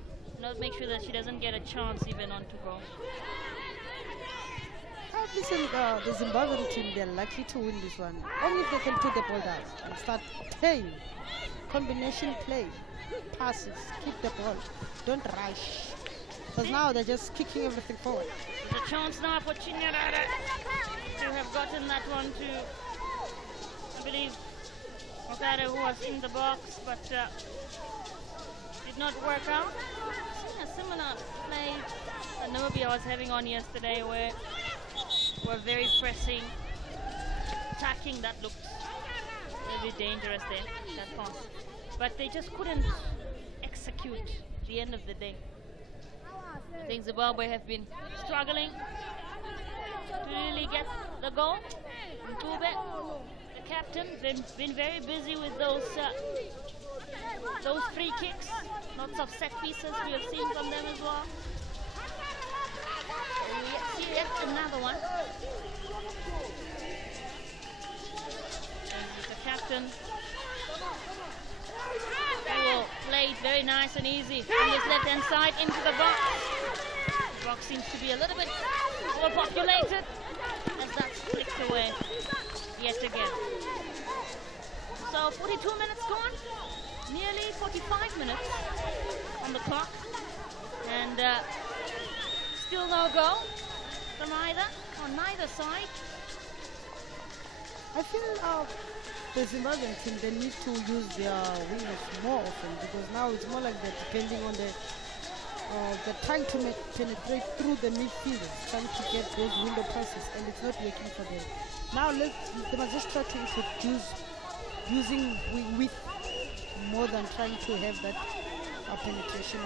Not make sure that she doesn't get a chance even on to go. Listen, the Zimbabwean team, they're likely to win this one. Only if they can put the ball down and start playing. Combination play, passes, keep the ball. Don't rush. Because now they're just kicking everything forward. There's a chance now for Chinyerere to have gotten that one to, I believe, Okada, who was in the box, but did not work out. A similar play that Namibia was having on yesterday, where we're very pressing, attacking. That looked very dangerous there, that pass. But they just couldn't execute at the end of the day. I think Zimbabwe have been struggling to really get the goal. Nkube, the captain, been very busy with those free kicks. Lots of set pieces we have seen from them as well. We see yet another one. And the captain will play it very nice and easy on his left hand side into the box. The box seems to be a little bit overpopulated as that's flicked away yet again. So 42 minutes gone, nearly 45 minutes on the clock, and still no goal from on neither side. I feel the Zimbabwean team, they need to use their wingers more often, because now it's more like they're depending on they're trying to penetrate through the midfield, trying to get those window passes, and it's not working for them. Now they must just try to introduce using width more than trying to have that penetration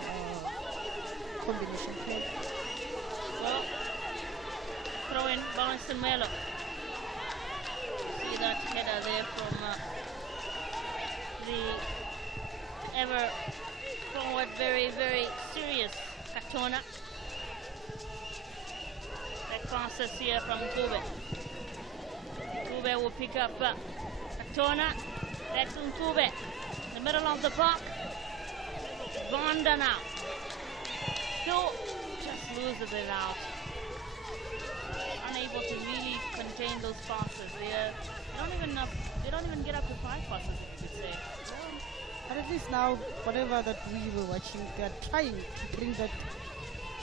combination play. Well, throw in Bounce and Melo. See that header there from the ever forward, very, very serious. Katona. Back passes here from Tube. Tube will pick up Katona. Back to Tube. In the middle of the park. Vonda now. Still just loses it out. Unable to really contain those passes. They don't even get up to 5 passes, if you could say. But at least now, whatever that we were watching, they are trying to bring that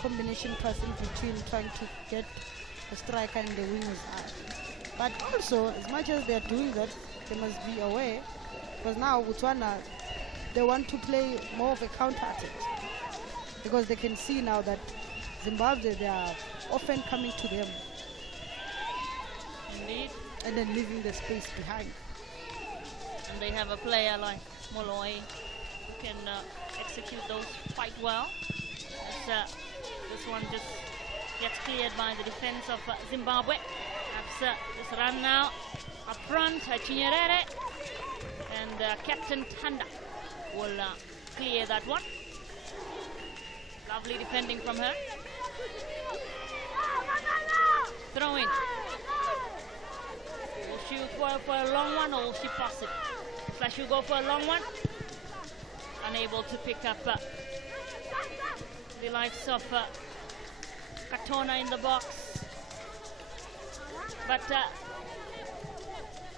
combination pass in between, trying to get the striker and the wingers out. But also, as much as they are doing that, they must be aware, because now Botswana, they want to play more of a counter-attack, because they can see now that Zimbabwe, they are often coming to them. Indeed. And then leaving the space behind. And they have a player like Molloy who can execute those quite well. As, this one just gets cleared by the defense of Zimbabwe. That's this run now up front, Chinyerere, and Captain Tanda will clear that one. Lovely defending from her. Throw in. Will she go for a long one, or will she pass it? Looks she'll go for a long one. Unable to pick up the likes of Katona in the box. But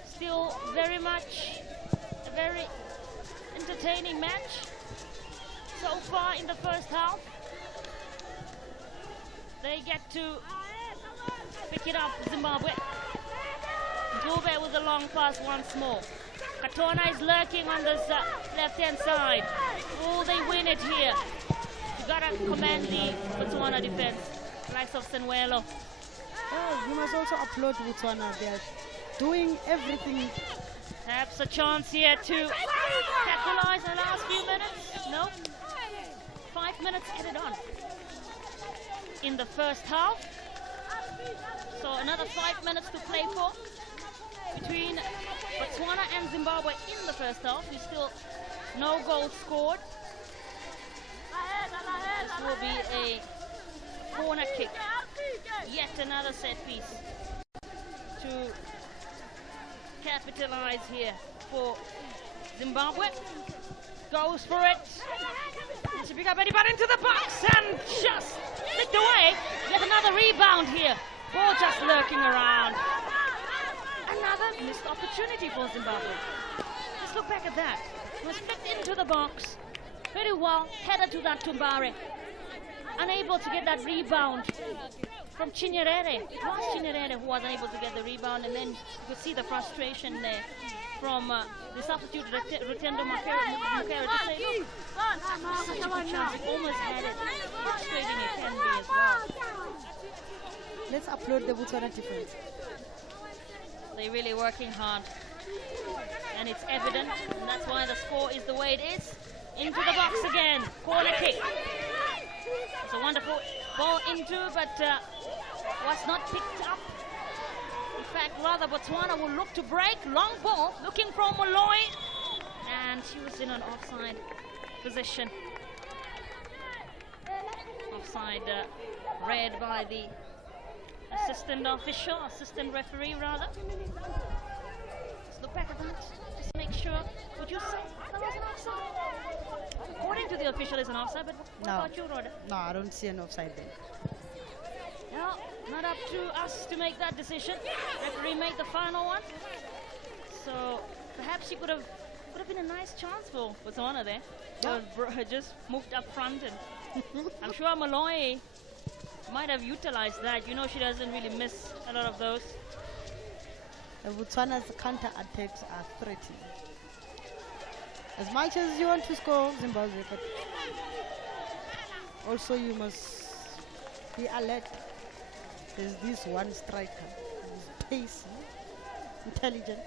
still very much a very entertaining match so far in the first half. They get to pick it up, Zimbabwe. Dube with a long pass once more. Katona is lurking on this left-hand side. Will they win it here? You gotta command the Botswana defense. Likes of Senwelo. Oh, you must also applaud Botswana. They are doing everything. Perhaps a chance here to capitalize in the last few minutes. No. 5 minutes added on in the first half. So another 5 minutes to play for between Botswana and Zimbabwe in the first half. There's still no goals scored. This will be a corner kick. Yet another set piece to capitalize here for Zimbabwe. Goes for it. To pick up anybody into the box and just flicked away. Yet another rebound here. Ball just lurking around. Another missed opportunity for Zimbabwe. Let's look back at that. It was flicked into the box. Very well. Headed to that Tumbare. Unable to get that rebound from Chinyerere. It was Chinyerere who was unable to get the rebound, and then you could see the frustration there from the substitute Rutendo Mukera to say, look, such a good chance. We almost had it. Frustrating it can be as well. Let's applaud the Botswana defense. They're really working hard, and it's evident, and that's why the score is the way it is. Into the box again, corner kick. It's a wonderful ball into, but was not picked up. In fact, rather Botswana will look to break. Long ball, looking from Molloy, and she was in an offside position. Offside read by the assistant referee rather. Let's look back at that, just to make sure. Would you say that was an offside? According to the official, it's an offside, but what about you, Rhoda? No, I don't see an offside there. Well, not up to us to make that decision. Referee made the final one. So perhaps she could have been a nice chance for Botswana there. Yeah. Just moved up front, and I'm sure Molloy might have utilized that. You know, she doesn't really miss a lot of those. Botswana's counter-attacks are threatening. As much as you want to score Zimbabwe, but also you must be alert. There's this one striker who's pacey, intelligent.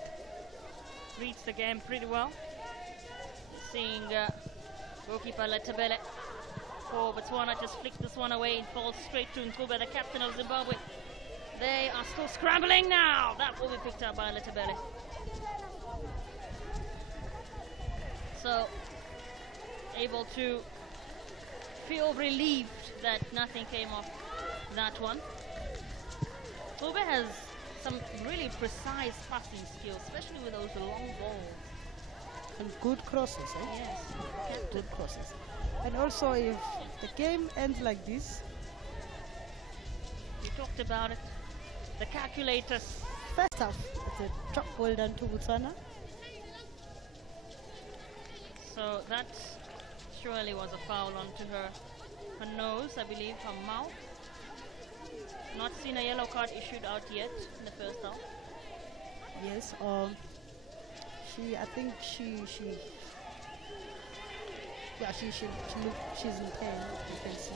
Reads the game pretty well. Seeing goalkeeper Letabele for Botswana just flicks this one away and falls straight to Ntube, the captain of Zimbabwe. They are still scrambling now. That will be picked up by Letabele. So able to feel relieved that nothing came of that one. Kobe has some really precise passing skills, especially with those long balls. And good crosses, eh? Yes, Good crosses. And also, if the game ends like this, we talked about it. The calculators. first half, it's a drop well done to Botswana. So that surely was a foul onto her nose, I believe, her mouth. Not seen a yellow card issued out yet in the first half. Yes, I think she's in pain, you can see.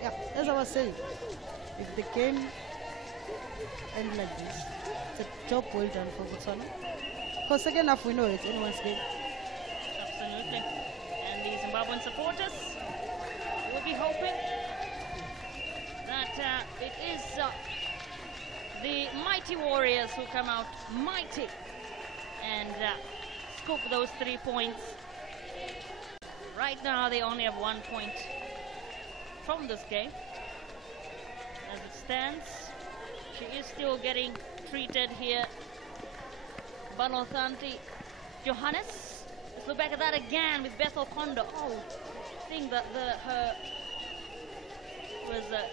Yeah, as I was saying, if the game ends like this, it's a job well done for Botswana. Because second half, we know it's anyone's game. Absolutely. And the Zimbabwean supporters will be hoping that it is the mighty Warriors who come out mighty and scoop those 3 points. Right now, they only have 1 point from this game. As it stands, she is still getting treated here. Banothanti Johannes. Let's look back at that again with Bethel Kondo. Oh, I think that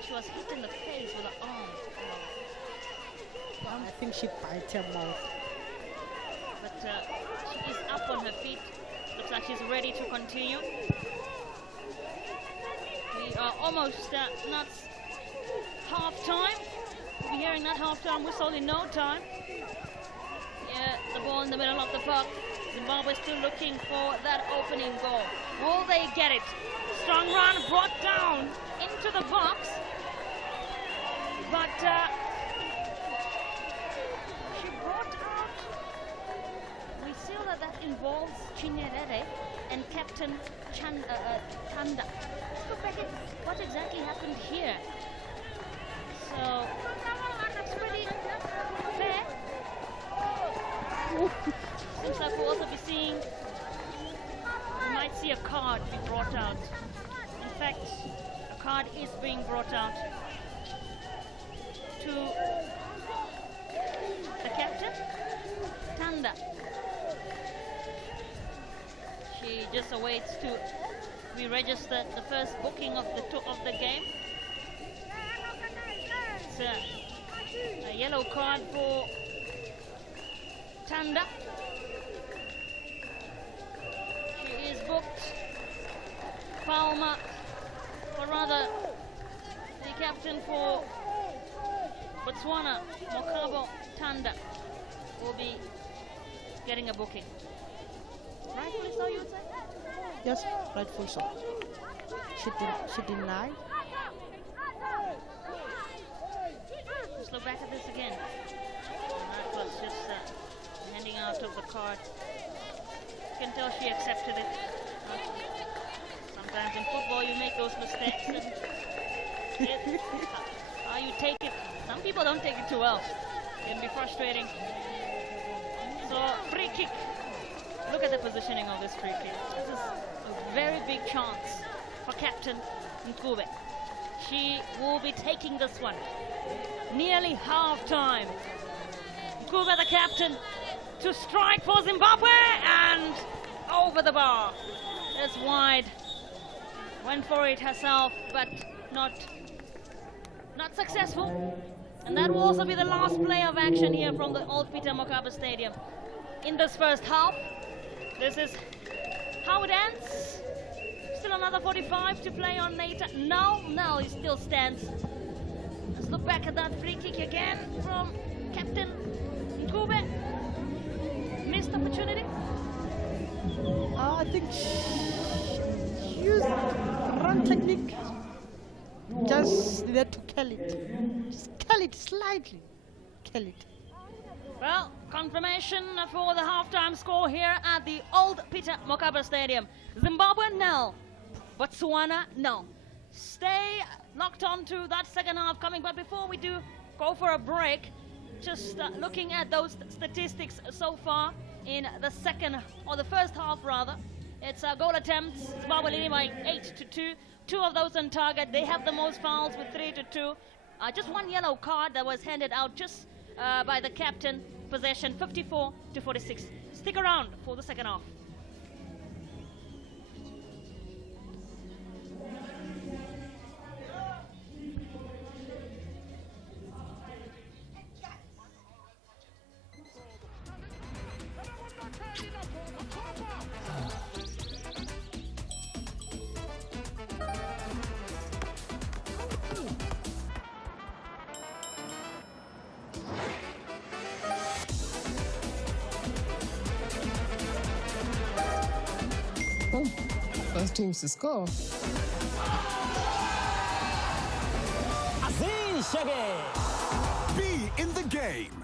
she was hit in the face with her arm. I think she bites her mouth. But she is up on her feet. Looks like she's ready to continue. We are almost not half time. We'll be hearing that half time whistle in no time. Yeah, the ball in the middle of the park. Zimbabwe still looking for that opening goal. Will they get it? Strong run brought down into the box. But she brought out, we see that involves Chinyerere and Captain Tanda. Let's look back at what exactly happened here. So, it's pretty fair. Seems like we'll also be seeing, we might see a card be brought out. In fact, a card is being brought out to the captain, Tanda. She just awaits to be registered the first booking of the game. It's a yellow card for Tanda. She is booked. Palmer, or rather the captain for Botswana, Mokabo Tanda, will be getting a booking. Rightfully so, you would say? Yes, rightfully so. She denied. Let's look back at this again. That was just handing out of the card. You can tell she accepted it. Sometimes in football you make those mistakes and how you take it. Some people don't take it too well. It can be frustrating. So, free kick. Look at the positioning of this free kick. This is a very big chance for Captain Nkube. She will be taking this one. Nearly half time. Nkube, the captain, to strike for Zimbabwe and over the bar. It's wide. Went for it herself, but not successful. And that will also be the last play of action here from the old Peter Mokaba Stadium in this first half. This is how it ends. Still another 45 to play on later. No, it still stands. Let's look back at that free kick again from Captain Nkube. Missed opportunity. I think she used run technique. Just needed to kill it. Just kill it slightly. Kill it. Well, confirmation for the halftime score here at the old Peter Mokaba Stadium. Zimbabwe 0, Botswana 0. Stay locked on to that second half coming, but before we do go for a break, just looking at those statistics so far in the second, or the first half rather. It's goal attempts. Zimbabwe leading by 8-2. 2 of those on target. They have the most fouls with 3-2. Just one yellow card that was handed out just by the captain. Possession 54-46. Stick around for the second half. Both teams to score. Be in the game.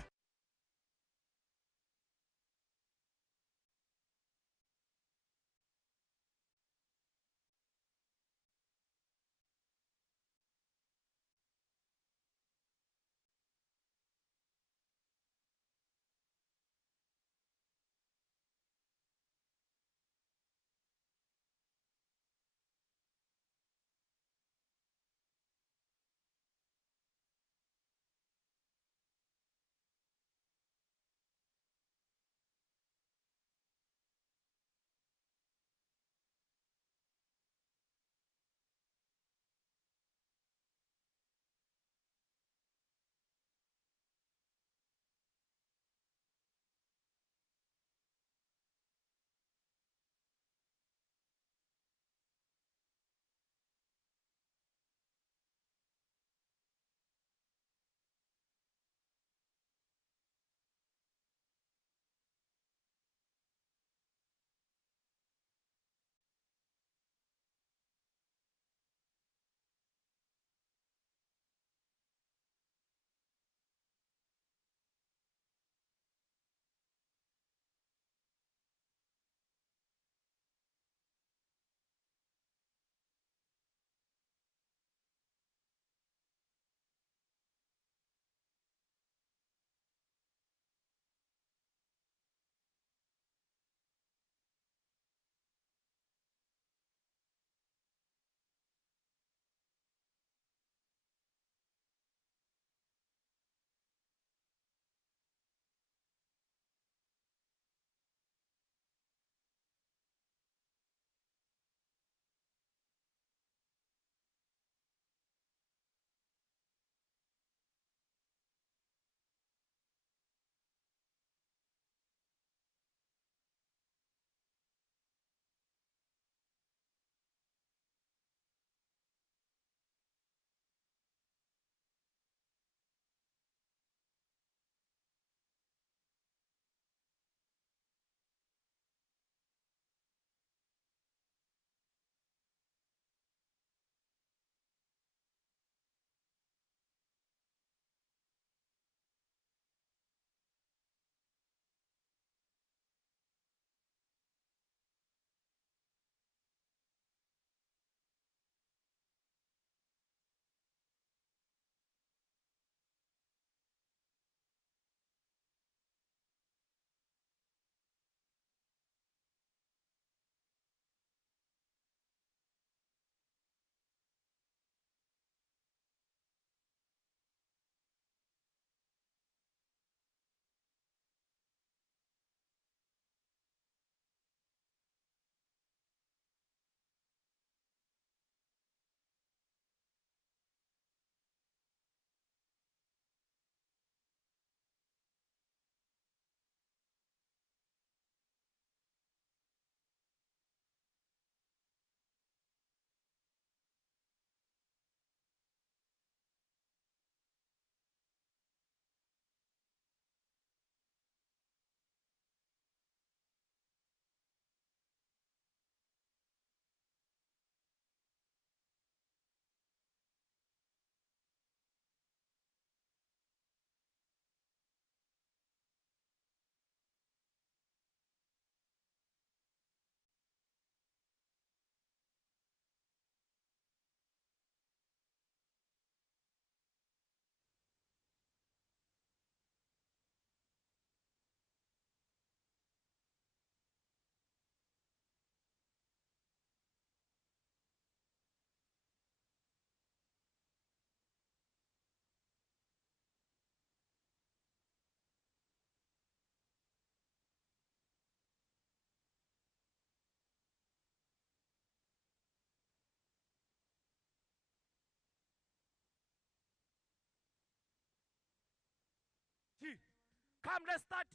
Come, let's start.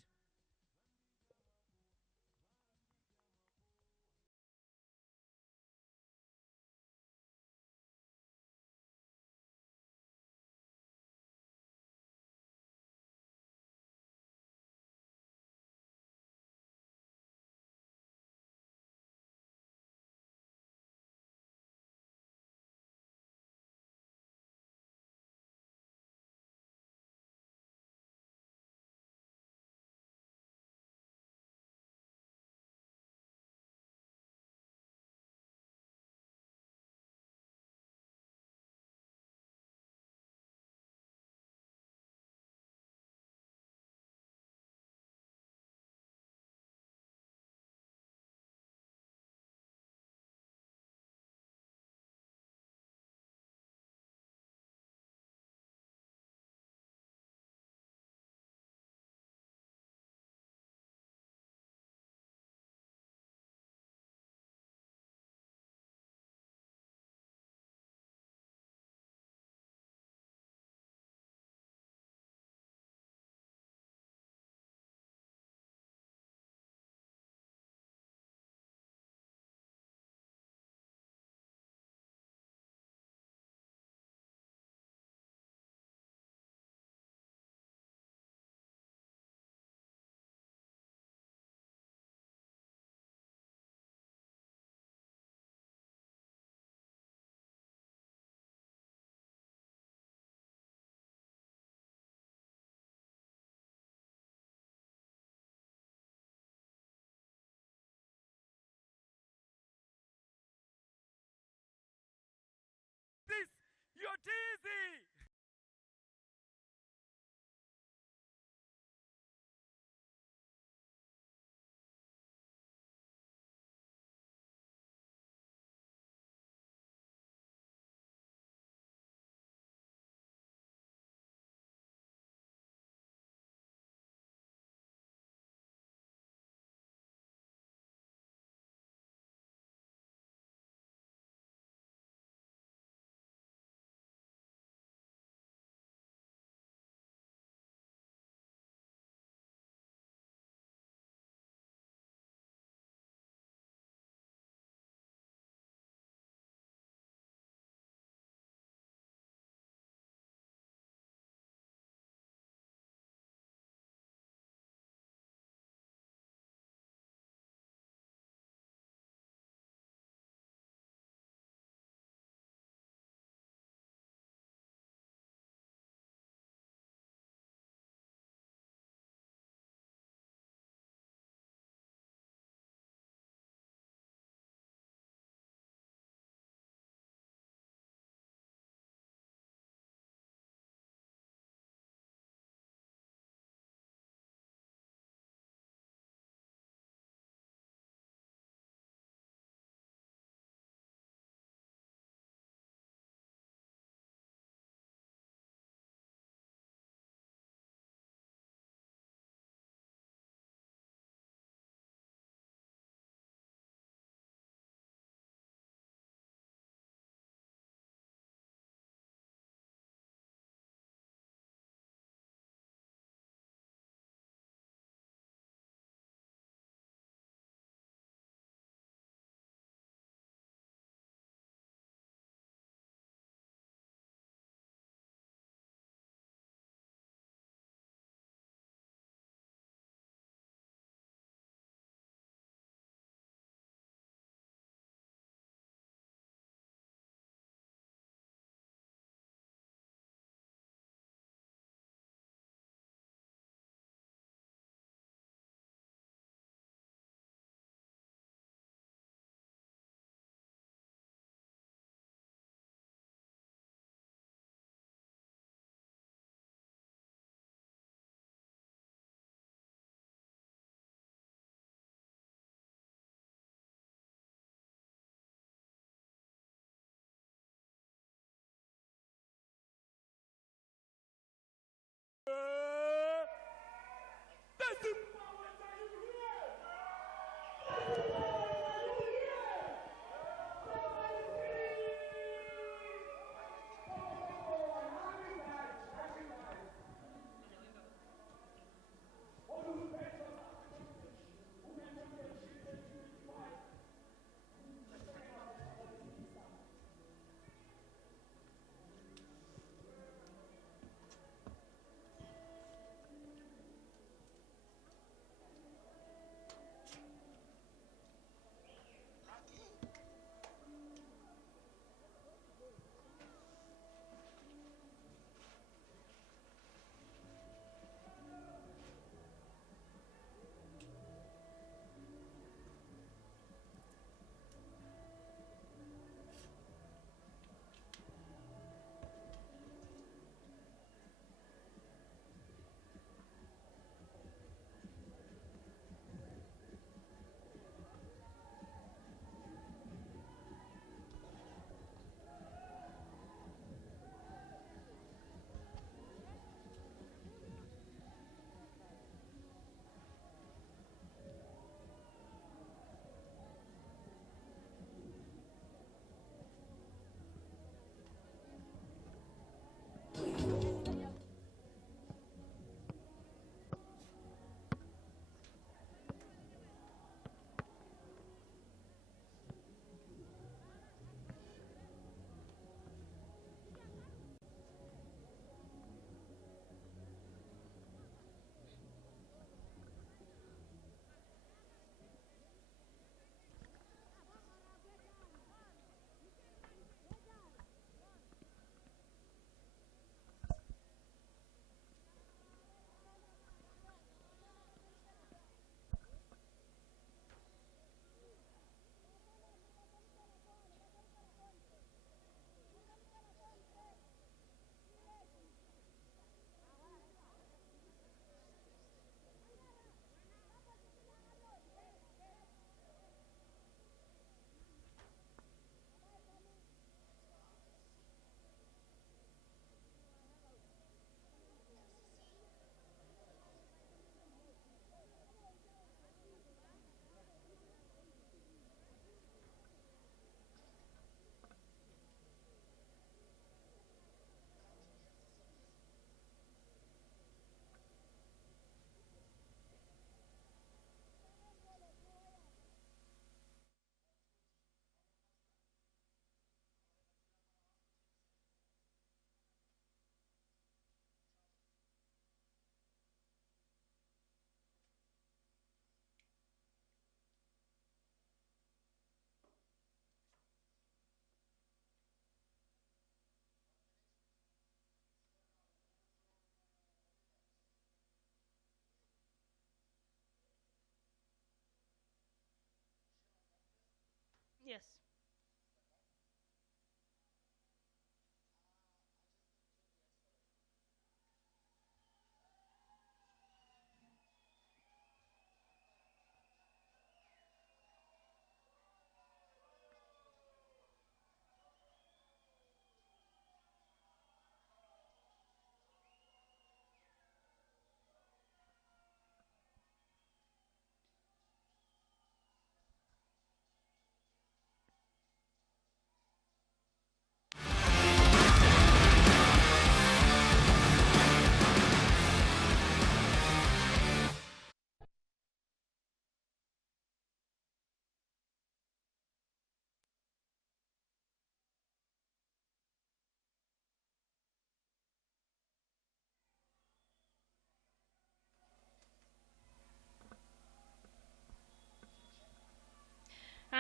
This, you're dizzy.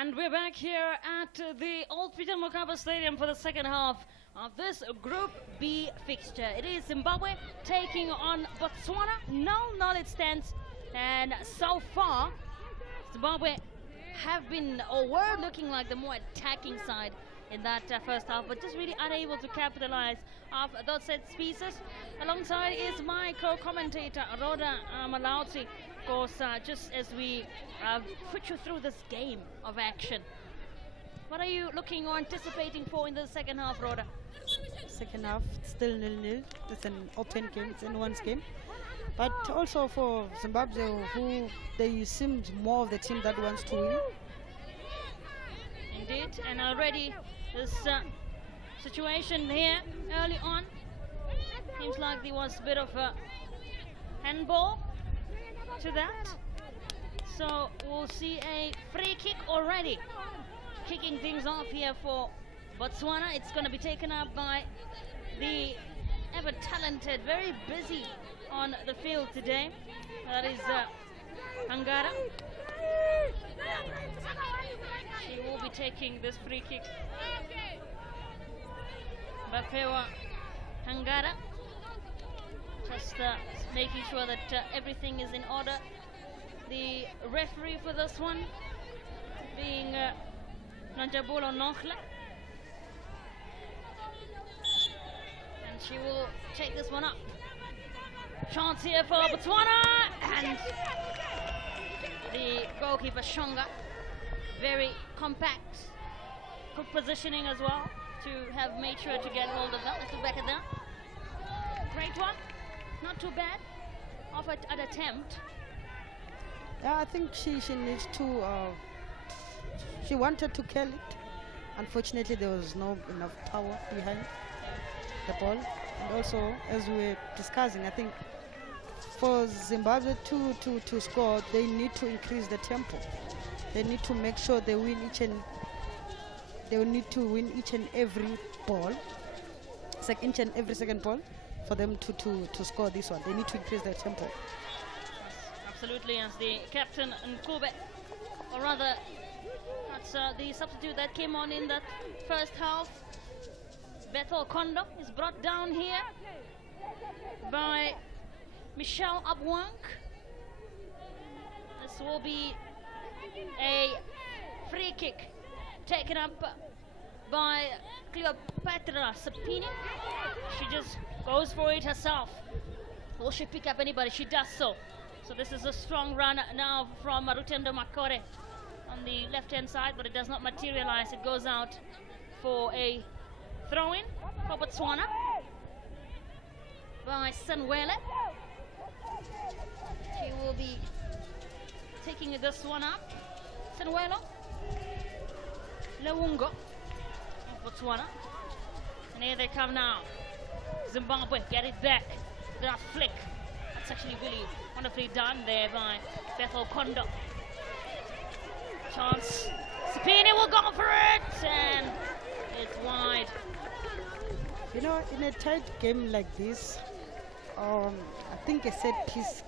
And we're back here at the Old Peter Mokaba Stadium for the second half of this Group B fixture. It is Zimbabwe taking on Botswana. 0-0 it stands. And so far, Zimbabwe have been or were looking like the more attacking side in that first half, but just really unable to capitalize off those set pieces. Alongside is my co-commentator, Rhoda Malauti. Of course, just as we put you through this game of action, what are you looking or anticipating for in the second half, Rhoda? Second half, still 0-0. It's an open game, it's anyone's game. But also for Zimbabwe, who they seem more of the team that wants to win. Indeed, and already this situation here early on seems like there was a bit of a handball to that. So we'll see a free kick already. Kicking things off here for Botswana. It's going to be taken up by the ever talented, very busy on the field today. That is Hangara. She will be taking this free kick. Bafewa Hangara. Just making sure that everything is in order. The referee for this one being Nanjabulo Nokhla. And she will take this one up. Chance here for Botswana, and the goalkeeper Shonga, very compact, good positioning as well to have made sure to get hold of that. Let's look back at that. Great one, not too bad. Off an attempt. Yeah, I think she needs to. She wanted to kill it. Unfortunately, there was no enough power behind the ball. And also, as we were discussing, I think for Zimbabwe to score, they need to increase the tempo. They need to make sure they win they need to win each and every ball. It's like each and every second ball for them to score this one. They need to increase their tempo. Absolutely, as the captain Nkube, or rather, that's the substitute that came on in that first half. Bethel Kondo is brought down here by Michelle Abwank. This will be a free kick taken up by Cleopatra Sapini. She just goes for it herself. Will she pick up anybody? She does so. So this is a strong run now from Rutendo Makore on the left-hand side, but it does not materialize. It goes out for a throw-in for Botswana by Sanwele. She will be taking this one up. Sanwelo Lewungo of Botswana. And here they come now. Zimbabwe get it back. That flick. That's actually really wonderfully done there by Bethel Kondo. Chance. Sapini will go for it, and it's wide. You know, in a tight game like this, I think a set piece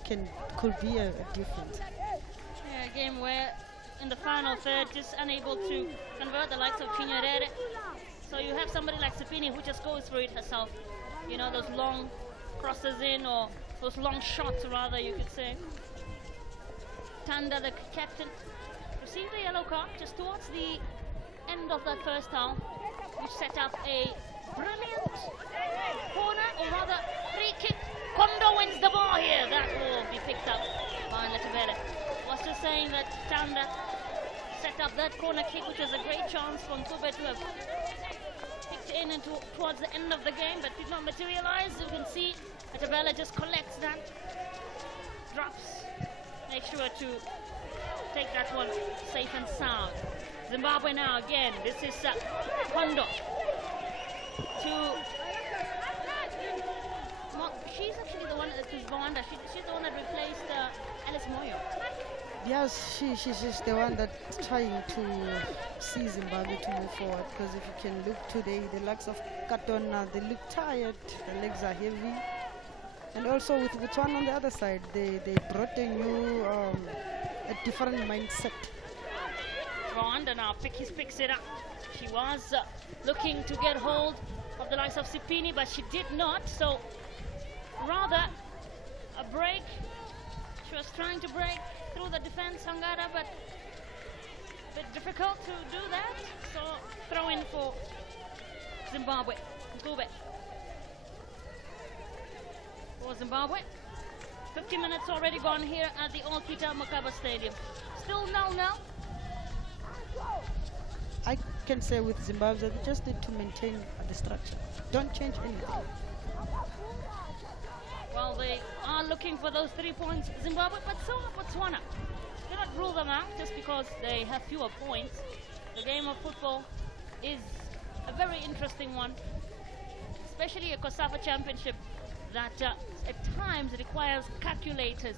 could be a difference. Yeah, a game where in the final third, just unable to convert the likes of Chinyerere. So you have somebody like Sapini who just goes for it herself. You know, those long crosses in, or those long shots rather, you could say. Tanda, the captain, received a yellow card just towards the end of that first half, which set up a brilliant corner, or rather free kick. Kondo wins the ball here. That will be picked up by Letavele. Was just saying that Tanda set up that corner kick, which was a great chance for Nkube to have picked in and towards the end of the game, but did not materialize. You can see Letavele just collects that, drops, make sure to take that one safe and sound. Zimbabwe now again. This is Kondo. She's actually the one that is Rwanda. She's the one that replaced Alice Moyo. Yes, she's the one that's trying to see Zimbabwe to move forward. Because if you can look today, the likes of Katona, they look tired, the legs are heavy. And also with Botswana on the other side, they brought a new, a different mindset. Rwanda now picks it up. She was looking to get hold of the likes of Sipini, but she did not. So rather a break. She was trying to break through the defense, Sangara, but a bit difficult to do that. So throw in for Zimbabwe. Ngube. For Zimbabwe. 50 minutes already gone here at the Old Peter Mokaba Stadium. Still 0-0. I can say with Zimbabwe, they just need to maintain the structure. Don't change anything. Well, they are looking for those 3 points, Zimbabwe, but so are Botswana. Do not rule them out just because they have fewer points. The game of football is a very interesting one, especially a COSAFA championship that at times requires calculators.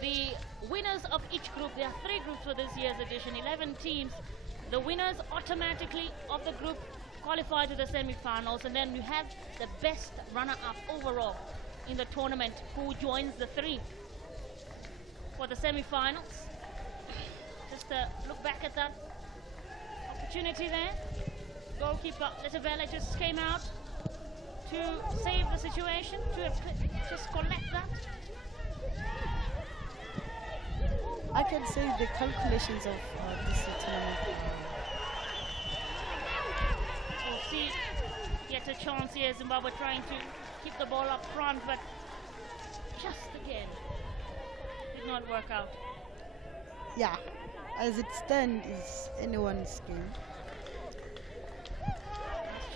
The winners of each group, there are 3 groups for this year's edition, 11 teams. The winners automatically of the group qualify to the semi-finals, and then you have the best runner-up overall in the tournament who joins the 3 for the semi-finals. Just look back at that opportunity there. Goalkeeper Letavela just came out to save the situation, to just collect that. I can say the calculations of this tournament. We'll see yet a chance here. Zimbabwe trying to keep the ball up front, but just again did not work out. Yeah, as it stands, is anyone's game.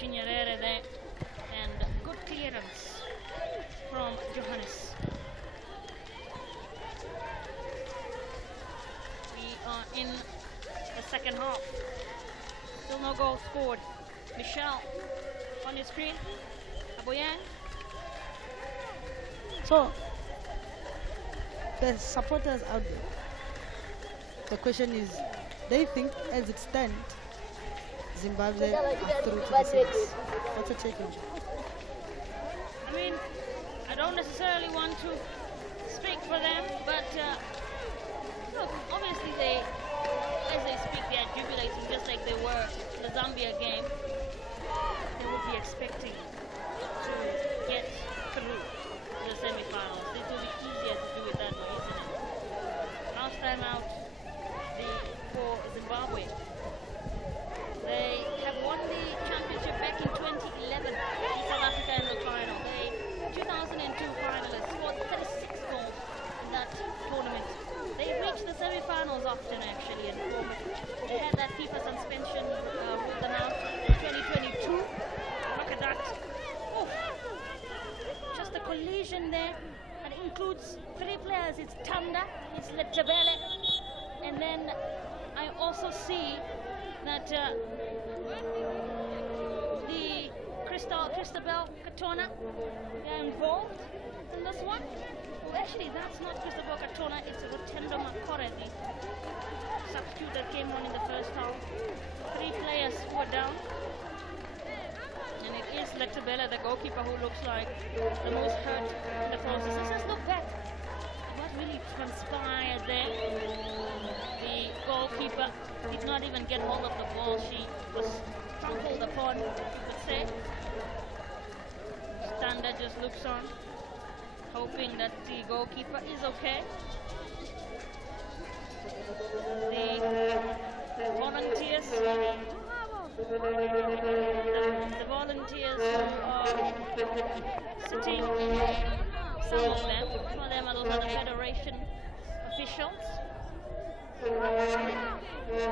Chinyerere there, and good clearance from Johannes. We are in the second half. Still no goal scored. Michelle on your screen. Aboyang. So, the supporters out there, the question is, they think as it stands, Zimbabwe are through to the semis. What's your take on it? I mean, I don't necessarily want to speak for them, but look, obviously as they speak, they are jubilating just like they were in the Zambia game. They would be expecting to get through to the semi-finals. It will be easier to do it that way, isn't it? Last time out for Zimbabwe, they have won the championship back in 2011 in South Africa in the final. They 2002 finalists, scored 36 goals in that tournament. They reached the semi-finals often actually, and they had that FIFA suspension ruled them out in 2022. Look at that. Oof. Just a collision there, and it includes 3 players. It's Tanda, it's Letebele, and then I also see that the Christabel Katona, they are involved in this one. Well, actually, that's not Christabel Katona, it's Rotendo Makore, the substitute that came on in the first half. 3 players who are down. And it is Letebele, the goalkeeper, who looks like the most hurt in the process. Let's just look back at what really transpired there. The goalkeeper did not even get hold of the ball. She was trampled upon, you could say. Standa just looks on, hoping that the goalkeeper is okay. The volunteers, the volunteers who are sitting, some of them are those are the federation officials.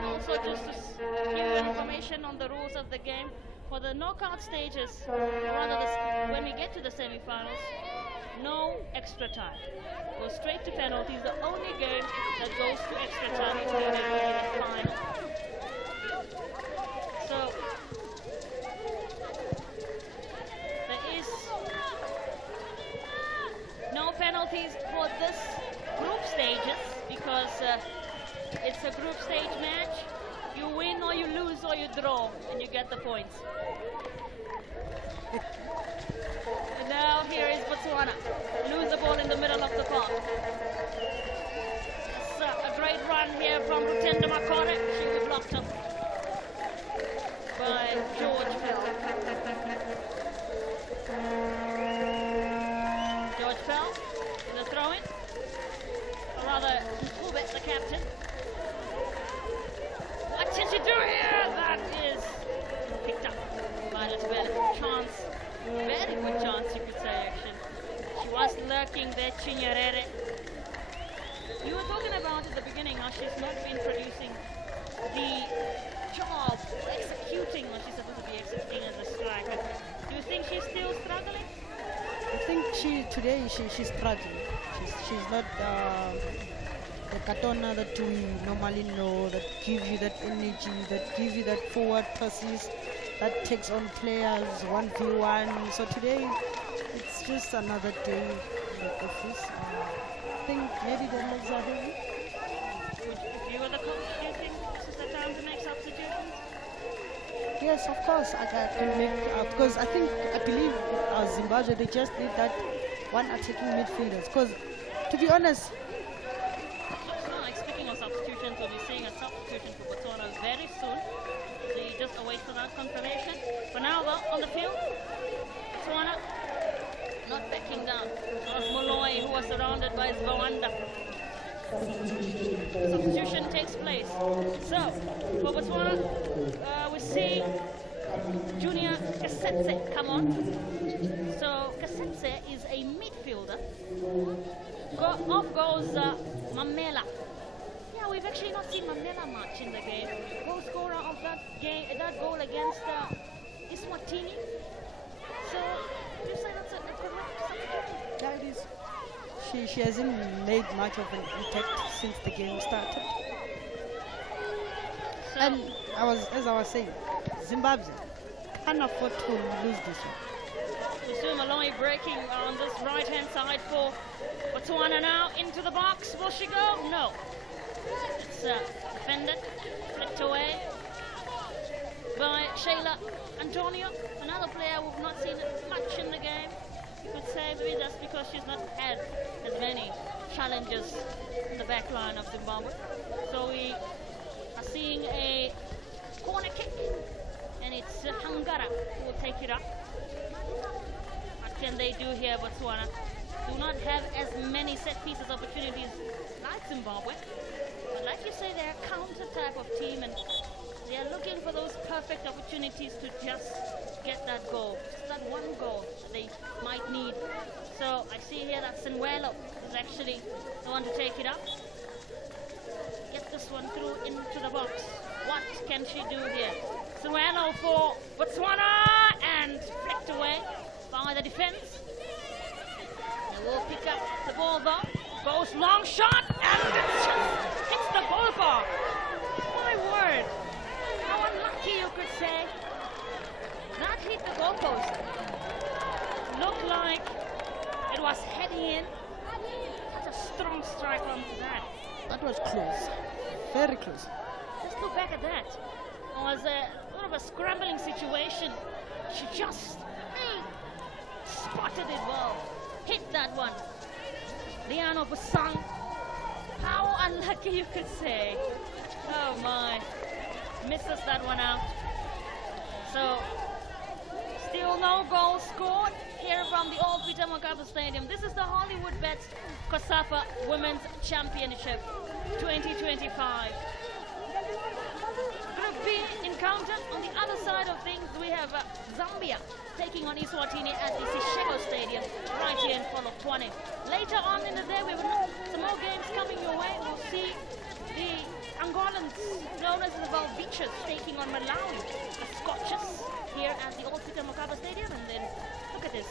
Also, just to give you information on the rules of the game, for the knockout stages, or rather when we get to the semi-finals, no extra time. Go straight to penalties. The only game that goes to extra time is going to be the final. So there is no penalties for this group stages because it's a group stage match. You win or you lose or you draw, and you get the points. And now here is Botswana. Lose the ball in the middle of the park. It's a great ride. one here from Rutenda Makore. She was blocked up by George Pell. George Pell in the throw-in. Or rather, Kubet, the captain. What can she do here? That is picked up by Little chance. Very good chance, you could say, actually. She was lurking there, Chinyerere. You were talking about at the beginning how she's not been producing the job, executing what she's supposed to be executing as a striker. Do you think she's still struggling? I think today she's struggling. She's not the Katona that we normally know, that gives you that energy, that gives you that forward passes, that takes on players 1v1. So today it's just another day in the office. I think maybe the legs are heavy. If you were the coach, do you think this is the time to make substitutions? Yes, of course. I can make because I believe Zimbabwe, they just need that one attacking midfielders. Because to be honest, so like speaking of substitutions, we'll be seeing a substitution for Botswana very soon. They just await for that confirmation. For now, though, on the field, Botswana not backing down. It was Moloi who was surrounded by Zwanda. Substitution takes place. So, for Botswana, we see Junior Kasetse come on. So, Kasetse is a midfielder. Off goes Mamela. Yeah, we've actually not seen Mamela much in the game. Goal scorer of that goal against Eswatini. So, would you say that's a correct substitution? yeah, it is. She hasn't made much of an impact since the game started. So, And as I was saying, Zimbabwe can't afford to lose this one. we see Moloi breaking on this right-hand side for Botswana now into the box. Will she go? No. It's defended, flicked away by Shayla Antonio, another player we've not seen much in the game. You could say maybe that's because she's not had as many challenges in the back line of Zimbabwe. So we are seeing a corner kick, and it's Hangara who will take it up. What can they do here, Botswana? Do not have as many set pieces opportunities like Zimbabwe. But like you say, they're a counter type of team, and they are looking for those perfect opportunities to just get that goal. Just that one goal that they might need. So I see here that Sinwelo is actually the one to take it up. Get this one through into the box. What can she do here? Sinwelo for Botswana, and flicked away by the defense. They will pick up the ball though. Goes long shot, and it just hits the goalbar. My word. How unlucky, you could say. That hit the goalpost. Looked like it was heading in. Such a strong strike from that. That was close. Very close. Just look back at that. It was a sort of a scrambling situation. She just spotted it well. Hit that one. Liano Busang. How unlucky, you could say. Oh my. Misses that one out. So, still no goal scored here from the Old Peter Mokaba Stadium. This is the HOLLYWOODBETS COSAFA Women's Championship 2025. Group B encounter. On the other side of things, we have Zambia taking on Eswatini at the Seshego Stadium right here in fall of 20. Later on in the day, we will have some more games coming your way. We'll see the Angolans, known as the Valbiches, taking on Malawi, the Scotches, here at the Old Peter Mokaba Stadium. And then, look at this.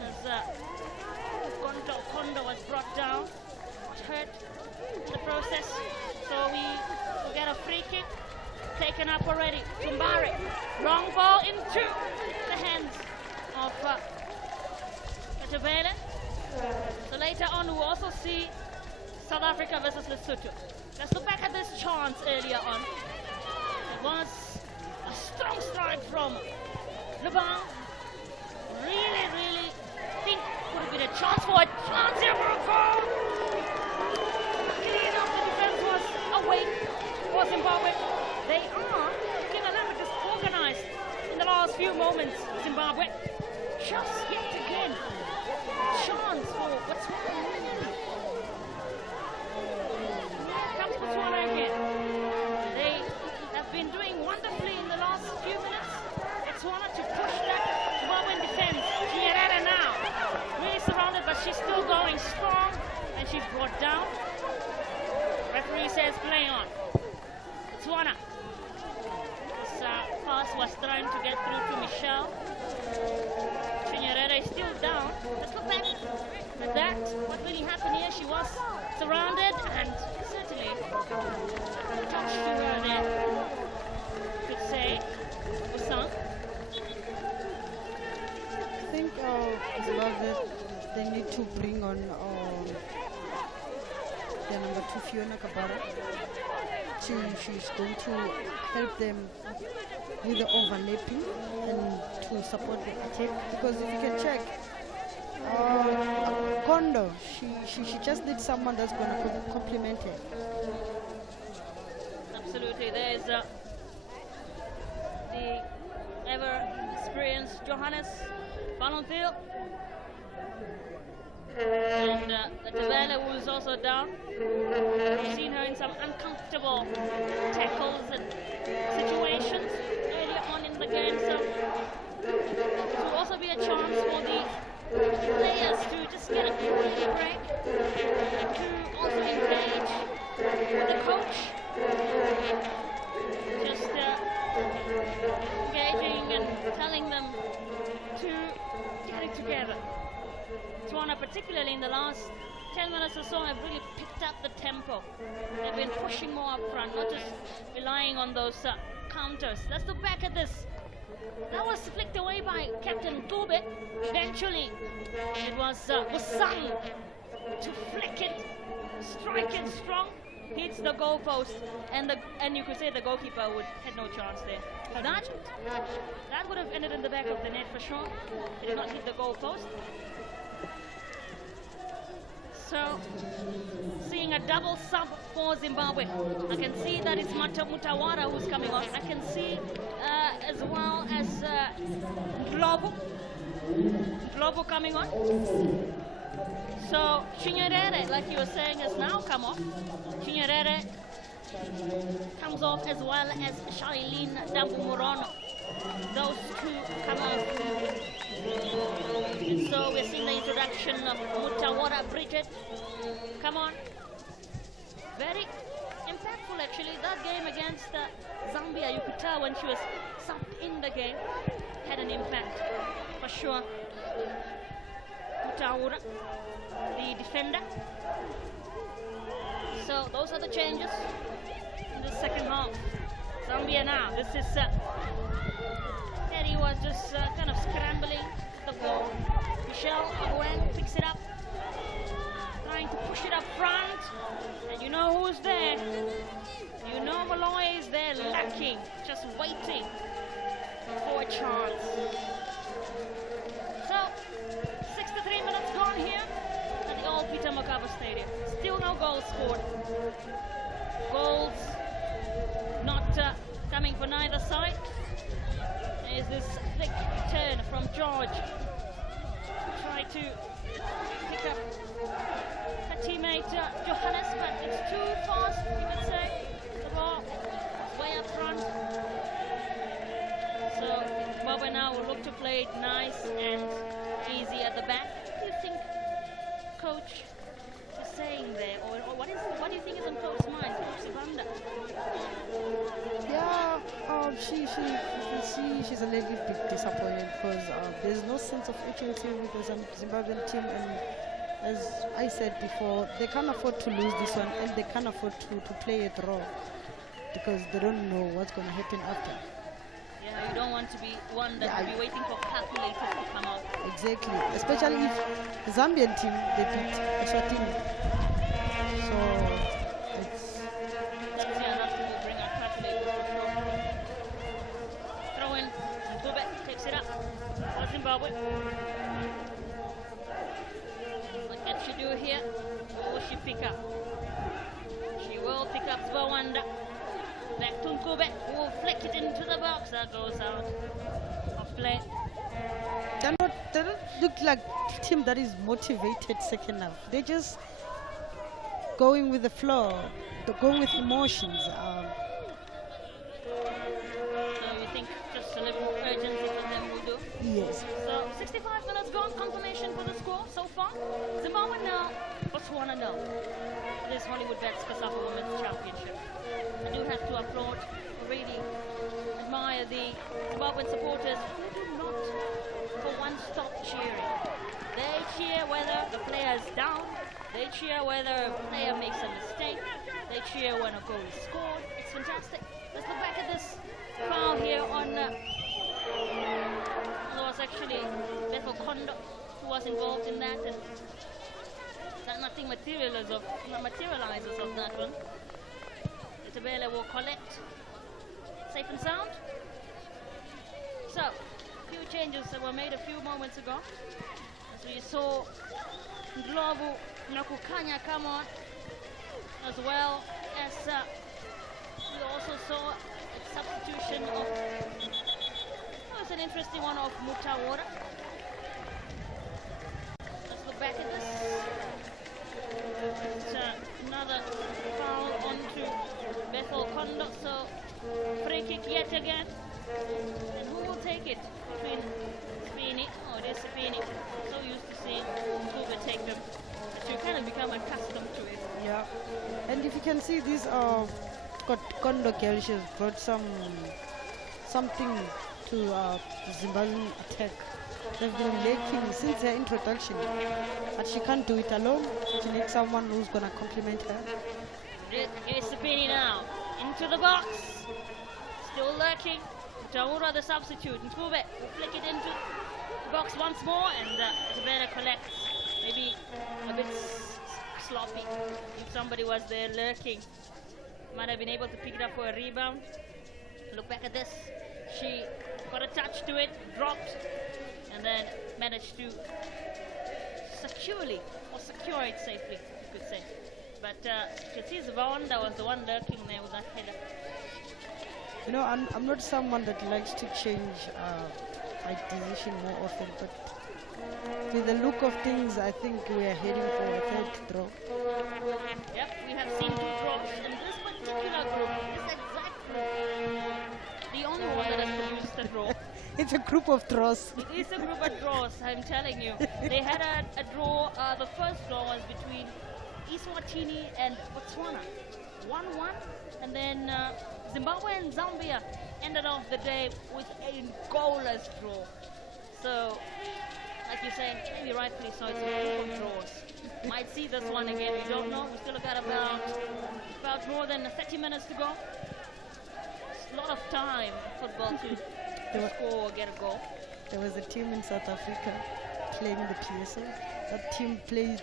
As Kondo was brought down, hurt in the process. So we will get a free kick taken up already. Tumbare, wrong ball into the hands of Katabele. So later on, we'll also see South Africa versus Lesotho. Let's look back at this chance earlier on. It was a strong strike from Lebang. Really think could have been a chance for a chance here for a goal. Clean up the away for Zimbabwe. They are looking a little bit disorganized in the last few moments. Zimbabwe just yet again chance for Botswana. Here comes Botswana again. They have been doing wonderfully in the last few minutes. Botswana to push that Zimbabwean defense. Nyerere now, really surrounded, but she's still going strong, and she's brought down. Referee says play on. Botswana. This pass was trying to get through to Michelle. Nyerere is still down. Let's look back at that. What really happened here? She was surrounded, and certainly touch to her there. Could say Usang. I think Zimbabwe, they need to bring on their number 2 Fiona Kabara. She's going to help them with the overlapping and to support the attack, because if you can check, Kondo, she just needs someone that's going to complement her. Absolutely, there's the ever-experienced Johannes Valentine, and the Tabela, who is also down. We've seen her in some uncomfortable tackles and situations earlier on in the game, so it will also be a chance for the players to just get a quick break, to also engage with the coach, just engaging and telling them to get it together. Botswana, particularly in the last 10 minutes or so, have really picked up the tempo. They've been pushing more up front, not just relying on those counters. Let's look back at this. That was flicked away by Captain Dube. Eventually, it was Usang to flick it, strike it strong, hits the goalpost, and you could say the goalkeeper had no chance there. That would have ended in the back of the net for sure. It did not hit the goalpost. So, seeing a double sub for Zimbabwe. I can see that it's Mutawara who's coming on. I can see as well as Globo coming on. So, Chinyerere, like you were saying, has now come off. Chinyerere comes off, as well as Shailene Dambu-Morono. Those two come off. And so we're seeing the introduction of Mutawara Bridget. Come on. Very impactful, actually. That game against Zambia, you could tell when she was subbed in the game, had an impact for sure. Mutawara, the defender. So those are the changes in the second half. Zambia now. This is Teddy was just kind of scrambling the ball. Michelle Aguen picks it up, trying to push it up front, and you know who's there. You know Malloy is there lacking, just waiting for a chance. So, 63 minutes gone here at the old Peter Mokaba Stadium. Still no goals scored. Goals not coming for neither side. There's this thick turn from George. Try to pick up her teammate Johannes, but it's too fast, you would say. The ball way up front. So Zimbabwe now will look to play it nice and easy at the back. What do you think Coach is saying there, or what do you think is on Coach's mind, Coach Sibanda? Yeah, she's a little bit disappointed because there's no sense of urgency with the Zimbabwean team, and as I said before, they can't afford to lose this one, and they can't afford to play a draw because they don't know what's going to happen after. Yeah, you don't want to be one that will be waiting for calculators to come out. Exactly, especially if the Zambian team, they beat Eswatini. So it's easy enough to bring out calculators for sure. Throw in, Dube takes it up for Zimbabwe. What can she do here? Or will she pick up? She will ball pickups Bawanda. Back to Nkube, who will flick it into the box. That goes out of play. They don't look like a team that is motivated second half. They're just going with the flow. They're going with emotions. So you think just a little urgency for them will do? Yes. So 65 minutes gone, confirmation for the score so far. Zimbabwe now, Botswana now. This Hollywood Bets COSAFA Women's Championship. I do have to applaud, really admire the Zimbabwean supporters who do not for one stop cheering. They cheer whether the player is down, they cheer whether a player makes a mistake, they cheer when a goal is scored. It's fantastic. Let's look back at this foul here on there was actually Bethel Kondo who was involved in that, and that nothing materializes of that one. Itabele will collect. Safe and sound. So, a few changes that were made a few moments ago. As we saw Ndlovu Nakukanya come on, as well as we also saw a substitution of, it was an interesting one, of Mutawora. Let's look back at this. It's, another foul onto Bethel Kondo, so free kick yet again. And who will take it between Spini? Oh, it is Spini. So used to seeing Kuba take them that you kind of become accustomed to it. Yeah. And if you can see, these Kondo girl, she has brought something to the Zimbabwean attack. They've been lacking since her introduction, but she can't do it alone. She needs someone who's gonna complement her. Here's Sapini now, into the box, still lurking. Taura the substitute, Nkube will flick it into the box once more, and Tabera collects. Maybe a bit sloppy. If somebody was there lurking, might have been able to pick it up for a rebound. Look back at this. She got a touch to it, dropped, and then managed to secure it safely, you could say. But you can see Zavanda was the one lurking there with that header. You know, I'm not someone that likes to change my decision more often, but with the look of things, I think we are heading for a third draw. Yep, we have seen 2 draws in this particular group, this exact group. The only one that has produced a draw. It's a group of draws. It is a group of draws, I'm telling you. They had a draw, the first draw was between Eswatini and Botswana. 1-1, and then Zimbabwe and Zambia ended off the day with a goalless draw. So, like you're saying, maybe rightfully so, it's a group of draws. Might see this one again, we don't know. We still got about more than 30 minutes to go. It's a lot of time in football to score or get a goal. There was a team in South Africa playing the PSL. That team played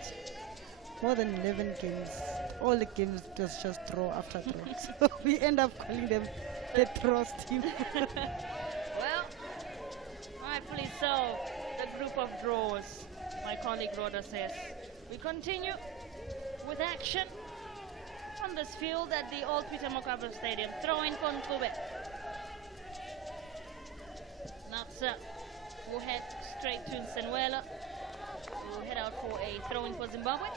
more than 11 games. All the games was just draw after draw. So we end up calling them the draws team. Well, rightfully so, the group of draws, my colleague Rhoda says. We continue with action on this field at the old Peter Mokaba Stadium. Throw in for Nkube. Natsa will head straight to Nsenwela. We'll head out for a throw in for Zimbabwe.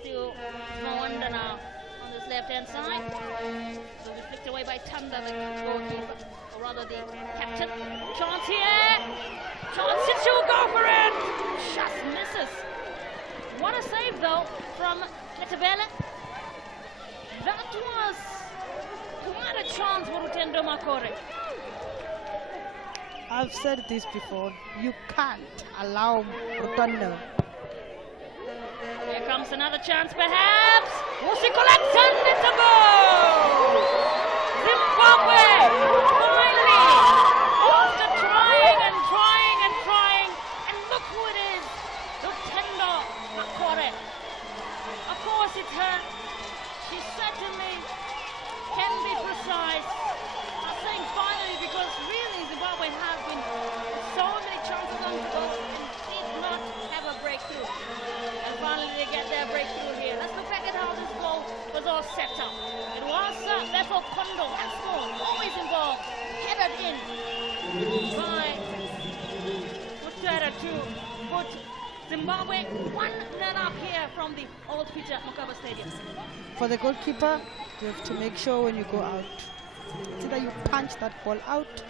Still Mwanda now on this left-hand side. So we flicked away by Tanda, the goalkeeper, or rather the captain. Chance here! Chance, she'll go for it! Just misses. What a save though from Letabele. That was quite a chance for Utendo Makore. I've said this before, you can't allow Rotondo. Here comes another chance perhaps. Wusi collects and it's a goal! Zimbabwe finally, after trying and trying and trying, and look who it is, Utendo Makore. Of course it's her. She certainly can be precise. I'm saying finally because really Zimbabwe has been so many chances on goal and did not have a breakthrough. And finally they get their breakthrough here. Let's look back at how this goal was all set up. to put Zimbabwe 1-0 up here from the old pitch at Mokaba Stadium. For the goalkeeper, you have to make sure when you go out, it's either you punch that ball out,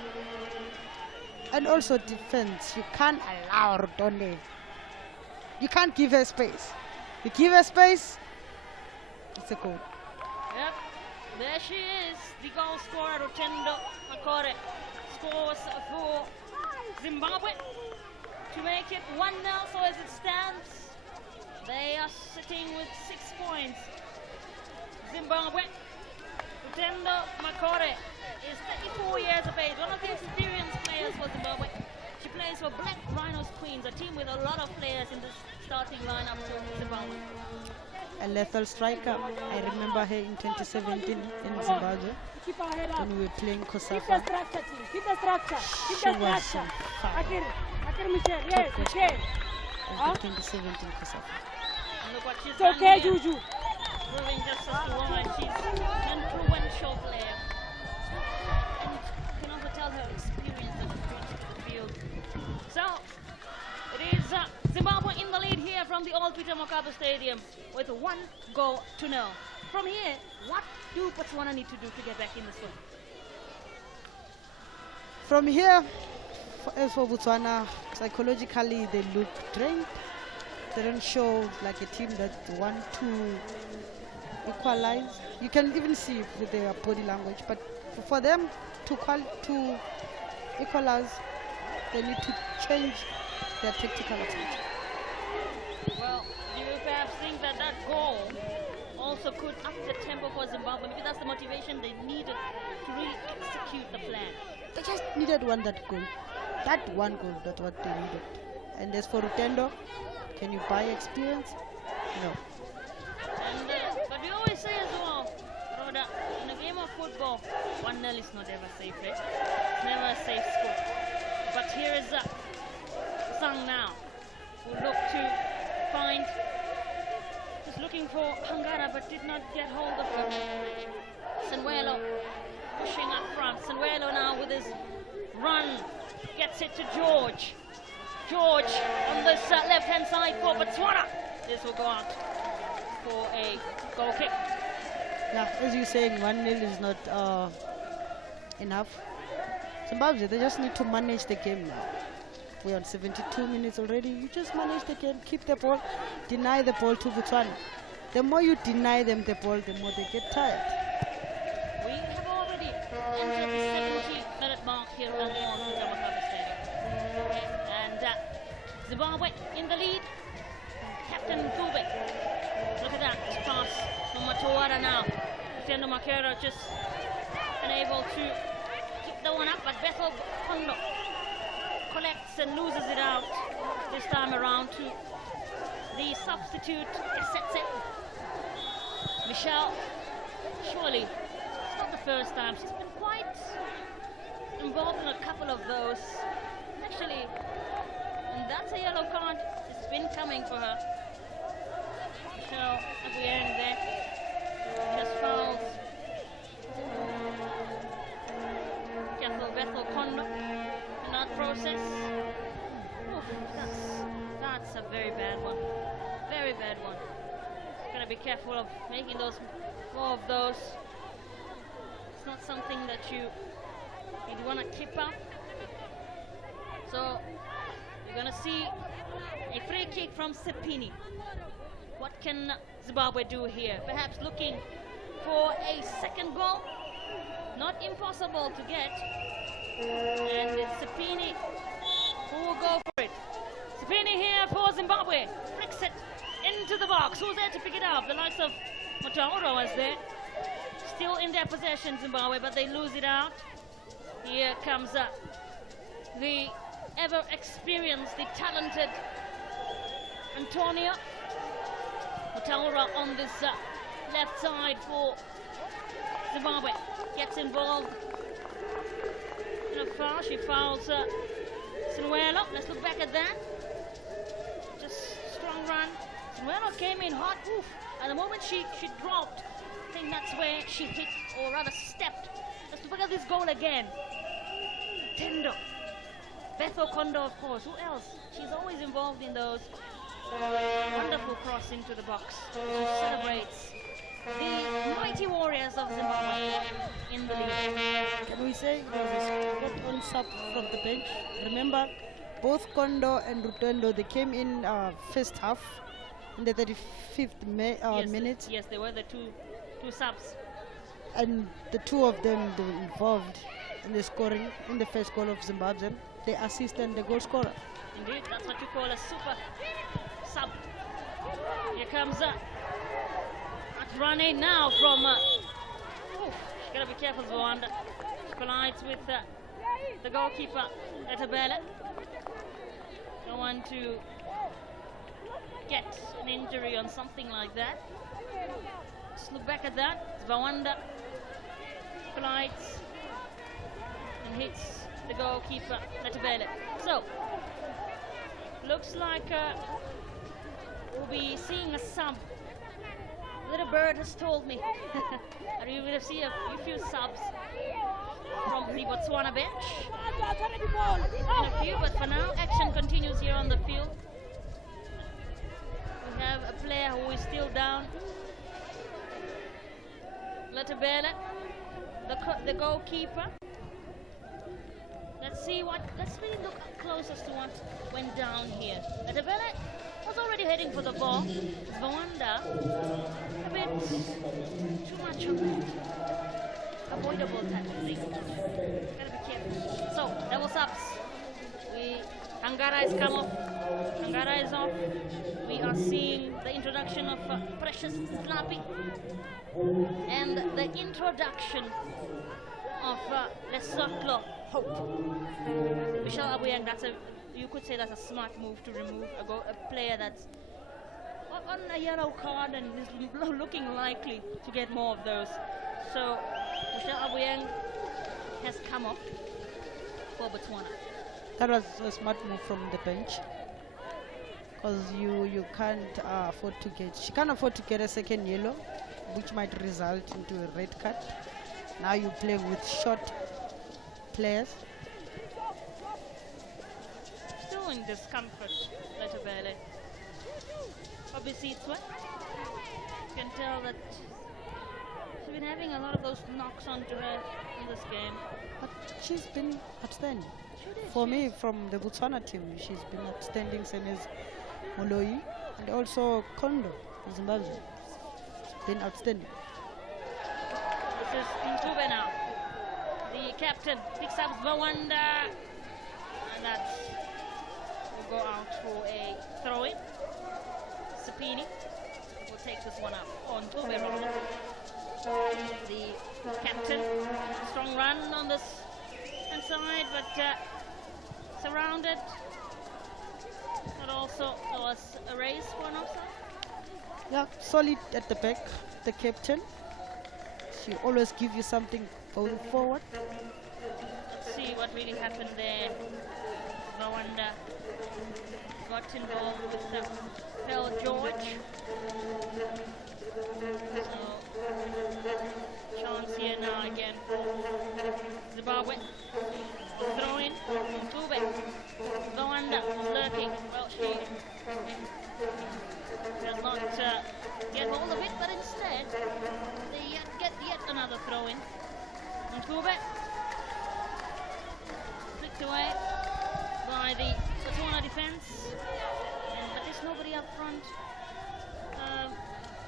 and also defense. You can't allow Rotonde. You can't give her space. You give her space, it's a goal. Yep, there she is, the goal scorer, Rotendo Makore, scores for Zimbabwe to make it 1-0. So as it stands, they are sitting with 6 points. Zimbabwe, Rotendo Makore is 34 years of age, one of the experienced players for Zimbabwe. She plays for Black Rhinos Queens, a team with a lot of players in the starting lineup for Zimbabwe. A lethal striker. I remember her in 2017 in Zimbabwe when we were playing COSAFA. Keep the structure, team. Keep the structure. Keep She the was structure. fire. Akir Michelle. Yes, okay. Of the 2017 COSAFA. And look what she's It's done okay, here, Juju. proving just as to why she's an influential player. And you can also tell her experience that she brings to the field. So, it is Zimbabwe in the lead here from the old Peter Mokaba Stadium with 1-0. From here, what do Botswana need to do to get back in this one? From here, as for Botswana, psychologically they look drained. They don't show like a team that want to equalize. You can even see with their body language. But for them to equalize, they need to change their tactical approach. Well, do you perhaps think that that goal also could up the tempo for Zimbabwe? Maybe that's the motivation they needed to really execute the plan. They just needed that goal. That one goal, that's what they needed. And as for Rutendo, can you buy experience? No. And, but we always say as well, Rhoda, in a game of football, 1-0 is not ever safe, right? It's never a safe score. But here is Sang now, who looked to find, was looking for Hangara but did not get hold of him. Sanuelo pushing up front. Sanuelo now with his run gets it to George. George on this left-hand side for Botswana. This will go out for a goal kick. Yeah, as you're saying, 1-0 is not enough. Zimbabwe, they just need to manage the game now. We're on 72 minutes already. You just manage the game, keep the ball, deny the ball to Botswana. The more you deny them the ball, the more they get tired. We have already entered the 70-minute mark here on the Mokaba Stadium. And Zimbabwe in the lead. Captain Dube. Look at that pass from Matuara now. Tendo Makera just unable to keep the one up, but Bethel Kondo collects and loses it out this time around to the substitute Esetse. Michelle, surely it's not the first time. She's been quite involved in a couple of those. Actually, and that's a yellow card. It's been coming for her. Michelle at the end there. Just fouls. Careful Bethel Kondo in that process. Oof, that's a very bad one. Very bad one. Gotta be careful of making those more of those. It's not something that you want to keep up. So you're gonna see a free kick from Sepini. What can Zimbabwe do here? Perhaps looking for a second goal. Not impossible to get. And it's Sepini who will go for it. Sepini here for Zimbabwe. Flicks it into the box. Who's there to pick it up? The likes of Motauro was there. Still in their possession, Zimbabwe, but they lose it out. Here comes the ever-experienced, the talented Antonio. Motauro on this left side for Zimbabwe. Gets involved in a foul. She fouls Sanuelo. Let's look back at that. Just strong run. Sanuelo came in hot. Oof. At the moment she dropped, I think that's where she hit, or rather stepped. Let's look at this goal again. Tendo. Bethel Kondo, of course. Who else? She's always involved in those wonderful cross into the box. She celebrates the mighty warriors of Zimbabwe in the league. Can we say it was a spot-on sub from the bench? Remember, both Kondo and Rutendo, they came in first half in the 35th minute. Yes, they were the two subs. And the two of them, they were involved in the scoring in the first goal of Zimbabwe. The assist and the goal scorer. Indeed, that's what you call a super sub. Here comes running now from. Gotta be careful, Zwanda. She collides with the goalkeeper, Etabele. Don't want to get an injury on something like that. Just look back at that. Zwanda collides and hits the goalkeeper, Etabele. So, looks like we'll be seeing a sub. Little Bird has told me. And we will see a few subs from the Botswana bench. And a few, but for now, action continues here on the field. We have a player who is still down. Letabele, the goalkeeper. Let's really look close as to what went down here. Letabele was already heading for the ball. Zwanda, a bit too much of avoidable type of thing. Gotta be careful. So, double subs. Angara is come off. Angara is off. We are seeing the introduction of Precious Slappy and the introduction of Lesotho Hope. Michelle Abuyang, you could say that's a smart move to remove a player that's on a yellow card and is looking likely to get more of those. So Michelle Abuyang has come off for Botswana. That was a smart move from the bench, because you can't afford to get. She can't afford to get a second yellow, which might result into a red card. Now you play with short players. Still in discomfort, Letabele. Obviously, it's what you can tell that she's been having a lot of those knocks onto her in this game. But she's been outstanding. For me, from the Botswana team, she's been outstanding, same as Moloi and also Kondo, Zimbabwe. She's been outstanding. This is Ntube now. The captain picks up Zwanda, and that will go out for a throw-in. Sapini will take this one up. Oh, Ntube rather. The captain, strong run on this inside, but surrounded. But also there was a race for an offside. Yeah, solid at the back, the captain. She always gives you something going forward. Let's see what really happened there. Rwanda got involved with the Phil George. So, chance here now again for Zimbabwe. Throw in, Ntube. Rwanda lurking. Well, she did not get hold of it, but instead they get yet another throw in. Ntube flicked away by the Botswana defense, but there's nobody up front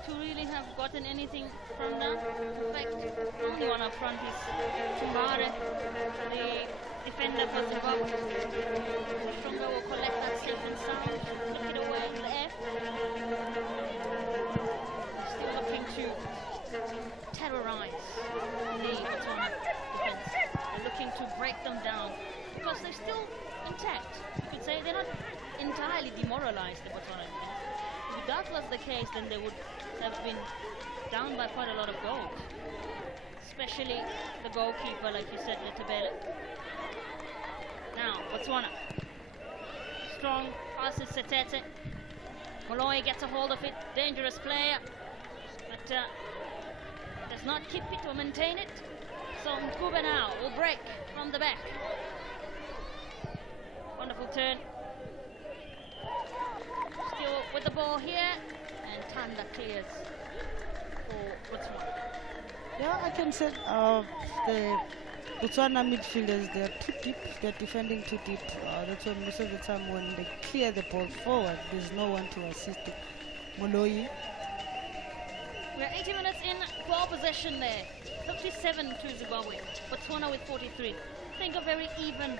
to really have gotten anything from that. In fact, the only one up front is Tumbare, the defender for Zimbabwe. Shunga will collect that safe and sound, flick it away in the air. Still looking to terrorize the Botswana defense. They're looking to break them down because they're still intact. You could say they're not entirely demoralized, the Botswana defense. If that was the case, then they would have been down by quite a lot of goals. Especially the goalkeeper, like you said, Letabele. Now, Botswana. Strong passes Setete. Moloi gets a hold of it. Dangerous player. But does not keep it or maintain it. So Ntube now will break from the back. Tanda clears for Botswana. Yeah, I can say the Botswana midfielders, they're too deep, they're defending too deep. That's why most of the time when they clear the ball forward, there's no one to assist it. Moloi. We're 80 minutes in, ball possession there. 57 to Zimbabwe. Botswana with 43. I think a very even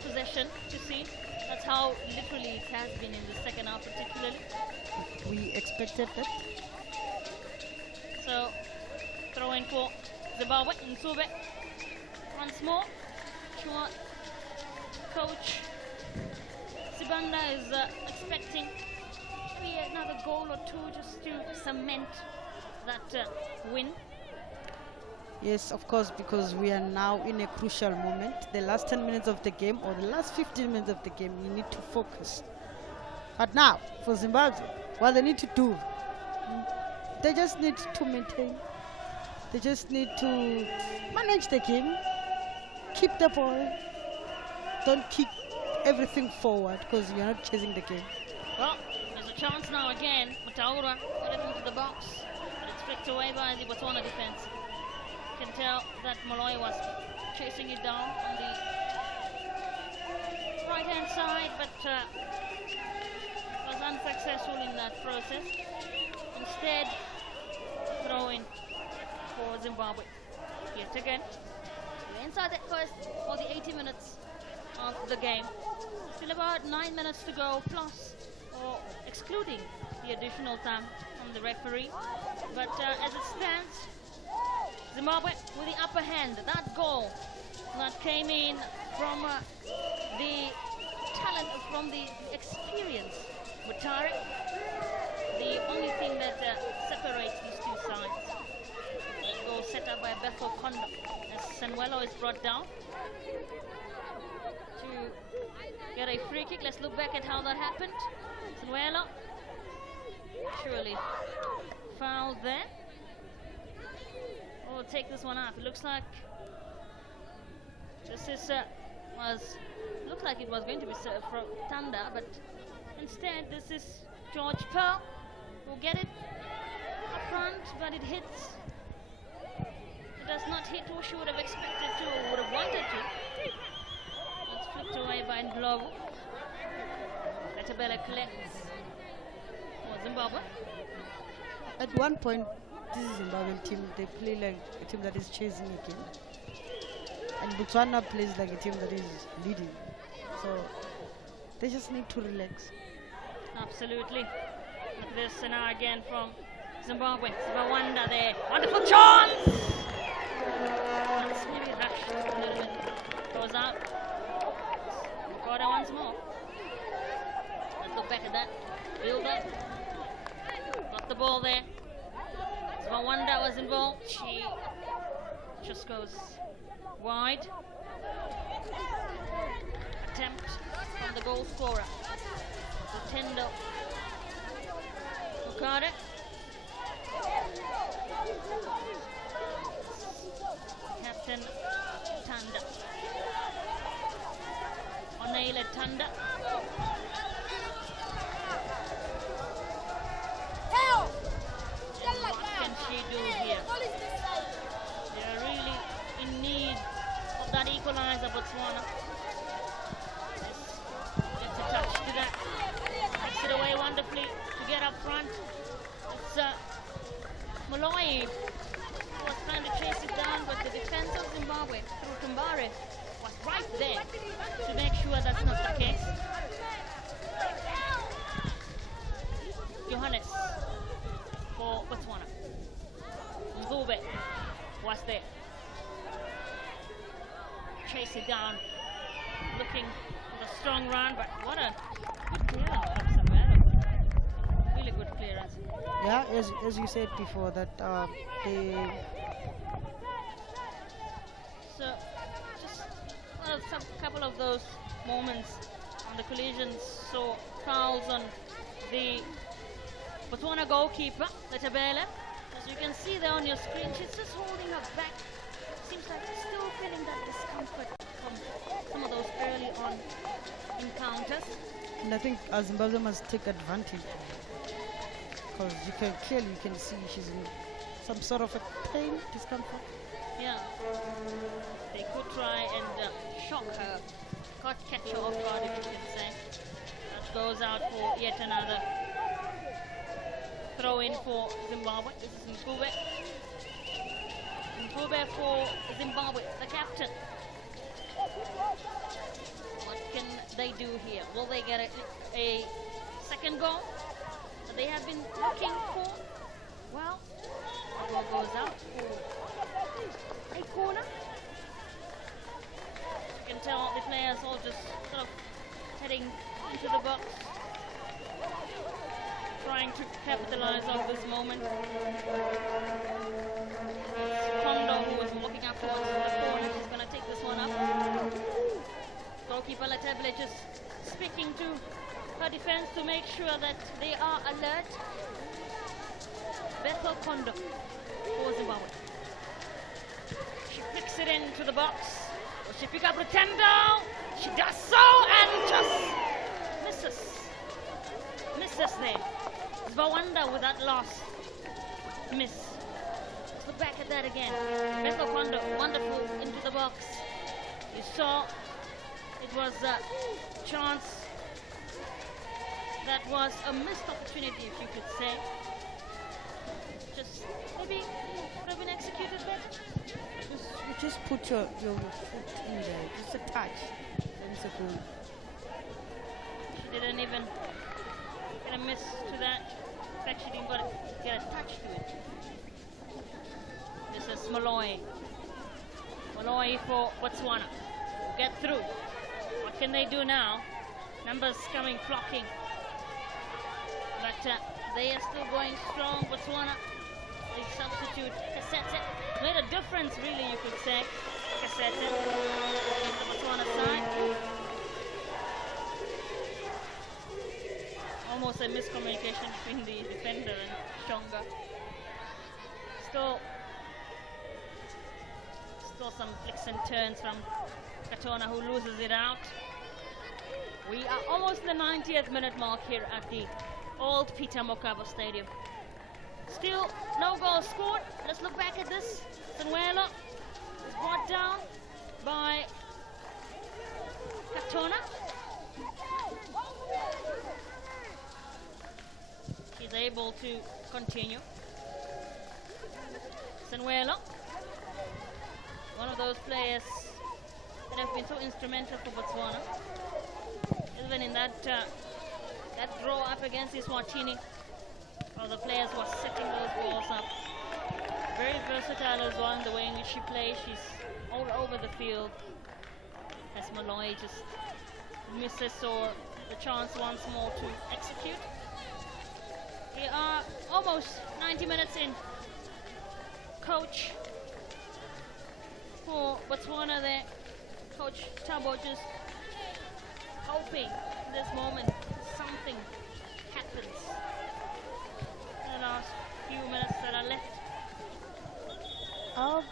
possession to see. That's how literally it has been in the second half particularly. We expected that. So, throwing for Zimbabwe, Nsube. Once more, coach Sibanda is expecting maybe another goal or two just to cement that win. Yes, of course, because we are now in a crucial moment. The last 10 minutes of the game or the last 15 minutes of the game, we need to focus. But now, for Zimbabwe, what they need to do, they just need to maintain. They just need to manage the game, keep the ball, don't kick everything forward because you're not chasing the game. Well, there's a chance now again. Mataura got it into the box, but it's flicked away by the Botswana defense. You can tell that Moloi was chasing it down on the right-hand side, but was unsuccessful in that process. Instead, throwing for Zimbabwe. Yet again, we're inside that first for the 80 minutes of the game. Still about 9 minutes to go, plus or excluding the additional time from the referee. But as it stands, Zimbabwe with the upper hand. That goal that came in from the talent, from the experience. Mutare, the only thing that separates these two sides. Goal set up by Bethel Kondo as Sanuelo is brought down to get a free kick. Let's look back at how that happened. Sanuelo, surely foul there. We'll take this one up. It looks like this is looked like it was going to be served from Tanda, but instead this is George Pearl who get it up front, but it hits. It does not hit who she would have expected to or would have wanted to. It's flipped away by Ndlovu. Katabela collects for Zimbabwe. At one point, this is Zimbabwean team, they play like a team that is chasing a game. And Botswana plays like a team that is leading. So they just need to relax. Absolutely. Look at this now again from Zimbabwe. Sibawanda there. Wonderful chance! That's maybe rushed a little bit. Goes out. Got it once more. Let's look back at that. Build up. Got the ball there. Sibawanda was involved. She just goes wide. Attempt from the goal scorer. Lutendo Okada. Captain Tanda. Oneile Tanda. And what can she do here? They are really in need of that equalizer, Botswana. Gets a touch to that. Takes it away wonderfully to get up front. It's Moloi who was trying to chase it down, but the defense of Zimbabwe through Tumbare was right there to make sure that's not the case. Johannes for Botswana. Nzube was there. Chase it down, looking for a strong run, but what a good clearance from Samuel. Really good clearance. Yeah, as you said before, that they... So, just some couple of those moments on the collisions, so fouls on the Botswana goalkeeper, Letabele. As you can see there on your screen, she's just holding her back. Seems like she's still feeling that discomfort from some of those early on encounters. And I think Zimbabwe must take advantage. because you can see she's in some sort of a pain, discomfort. Yeah. They could try and shock her, catch her off guard, if you can say. That goes out for yet another throw in for Zimbabwe. This is Mkube. Mkube for Zimbabwe, the captain. What can they do here? Will they get a second goal that they have been looking for? Well, the ball goes out for a corner. You can tell the players all just sort of heading into the box, trying to capitalize on this moment. Kondo, who was walking up towards the corner, she's going to take this one up. Goalkeeper Latable just speaking to her defense to make sure that they are alert. Bethel Kondo for Zimbabwe. She picks it into the box. Will she pick up Rutendo? She does so and just misses there. Zwawanda with that loss. Miss. Let's look back at that again. Bethel Kondo, wonderful into the box. You saw it was a chance that was a missed opportunity, if you could say. Just maybe could have been executed better. You just put your foot in there, just a touch, and it's a goal. She didn't even get a miss to that. In fact, she didn't get a touch to it. This is Malloy. Malloy for Botswana. Get through. What can they do now? Numbers coming flocking. But they are still going strong. Botswana. They substitute Kasete. Made a difference, really, you could say. Kasete on the Botswana side. Almost a miscommunication between the defender and Shonga. Still some flicks and turns from Katona, who loses it out. We are almost the 90th minute mark here at the old Peter Mokaba Stadium. Still no goal scored. Let's look back at this. Sanuelo is brought down by Katona. She's able to continue. Sanuelo, one of those players that have been so instrumental for Botswana. Even in that draw up against Eswatini, all the players were setting those balls up. Very versatile as well in the way in which she plays. She's all over the field. As Malloy just misses or the chance once more to execute. We are almost 90 minutes in. Coach for Botswana there, Coach Thabo, just hoping in this moment something happens in the last few minutes that are left.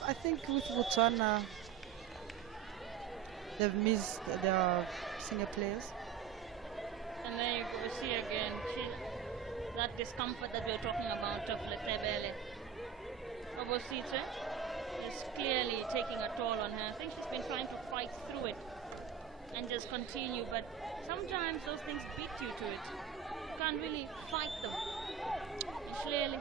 I think with Botswana, they've missed their senior players. And there you go, see again that discomfort that we were talking about of Letebele. Obositwe is clearly taking a toll on her. I think she's been trying to fight through it and just continue, but sometimes those things beat you to it. You can't really fight them. And clearly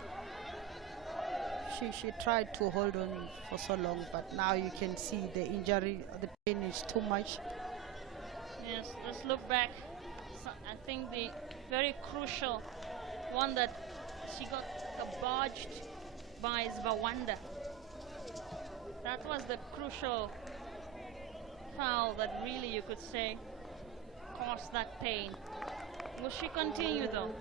she tried to hold on for so long, but now you can see the injury, the pain is too much. Yes, let's look back. So I think the very crucial one that she got barged by Zwawanda. That was the crucial foul that really, you could say, caused that pain. Will she continue though?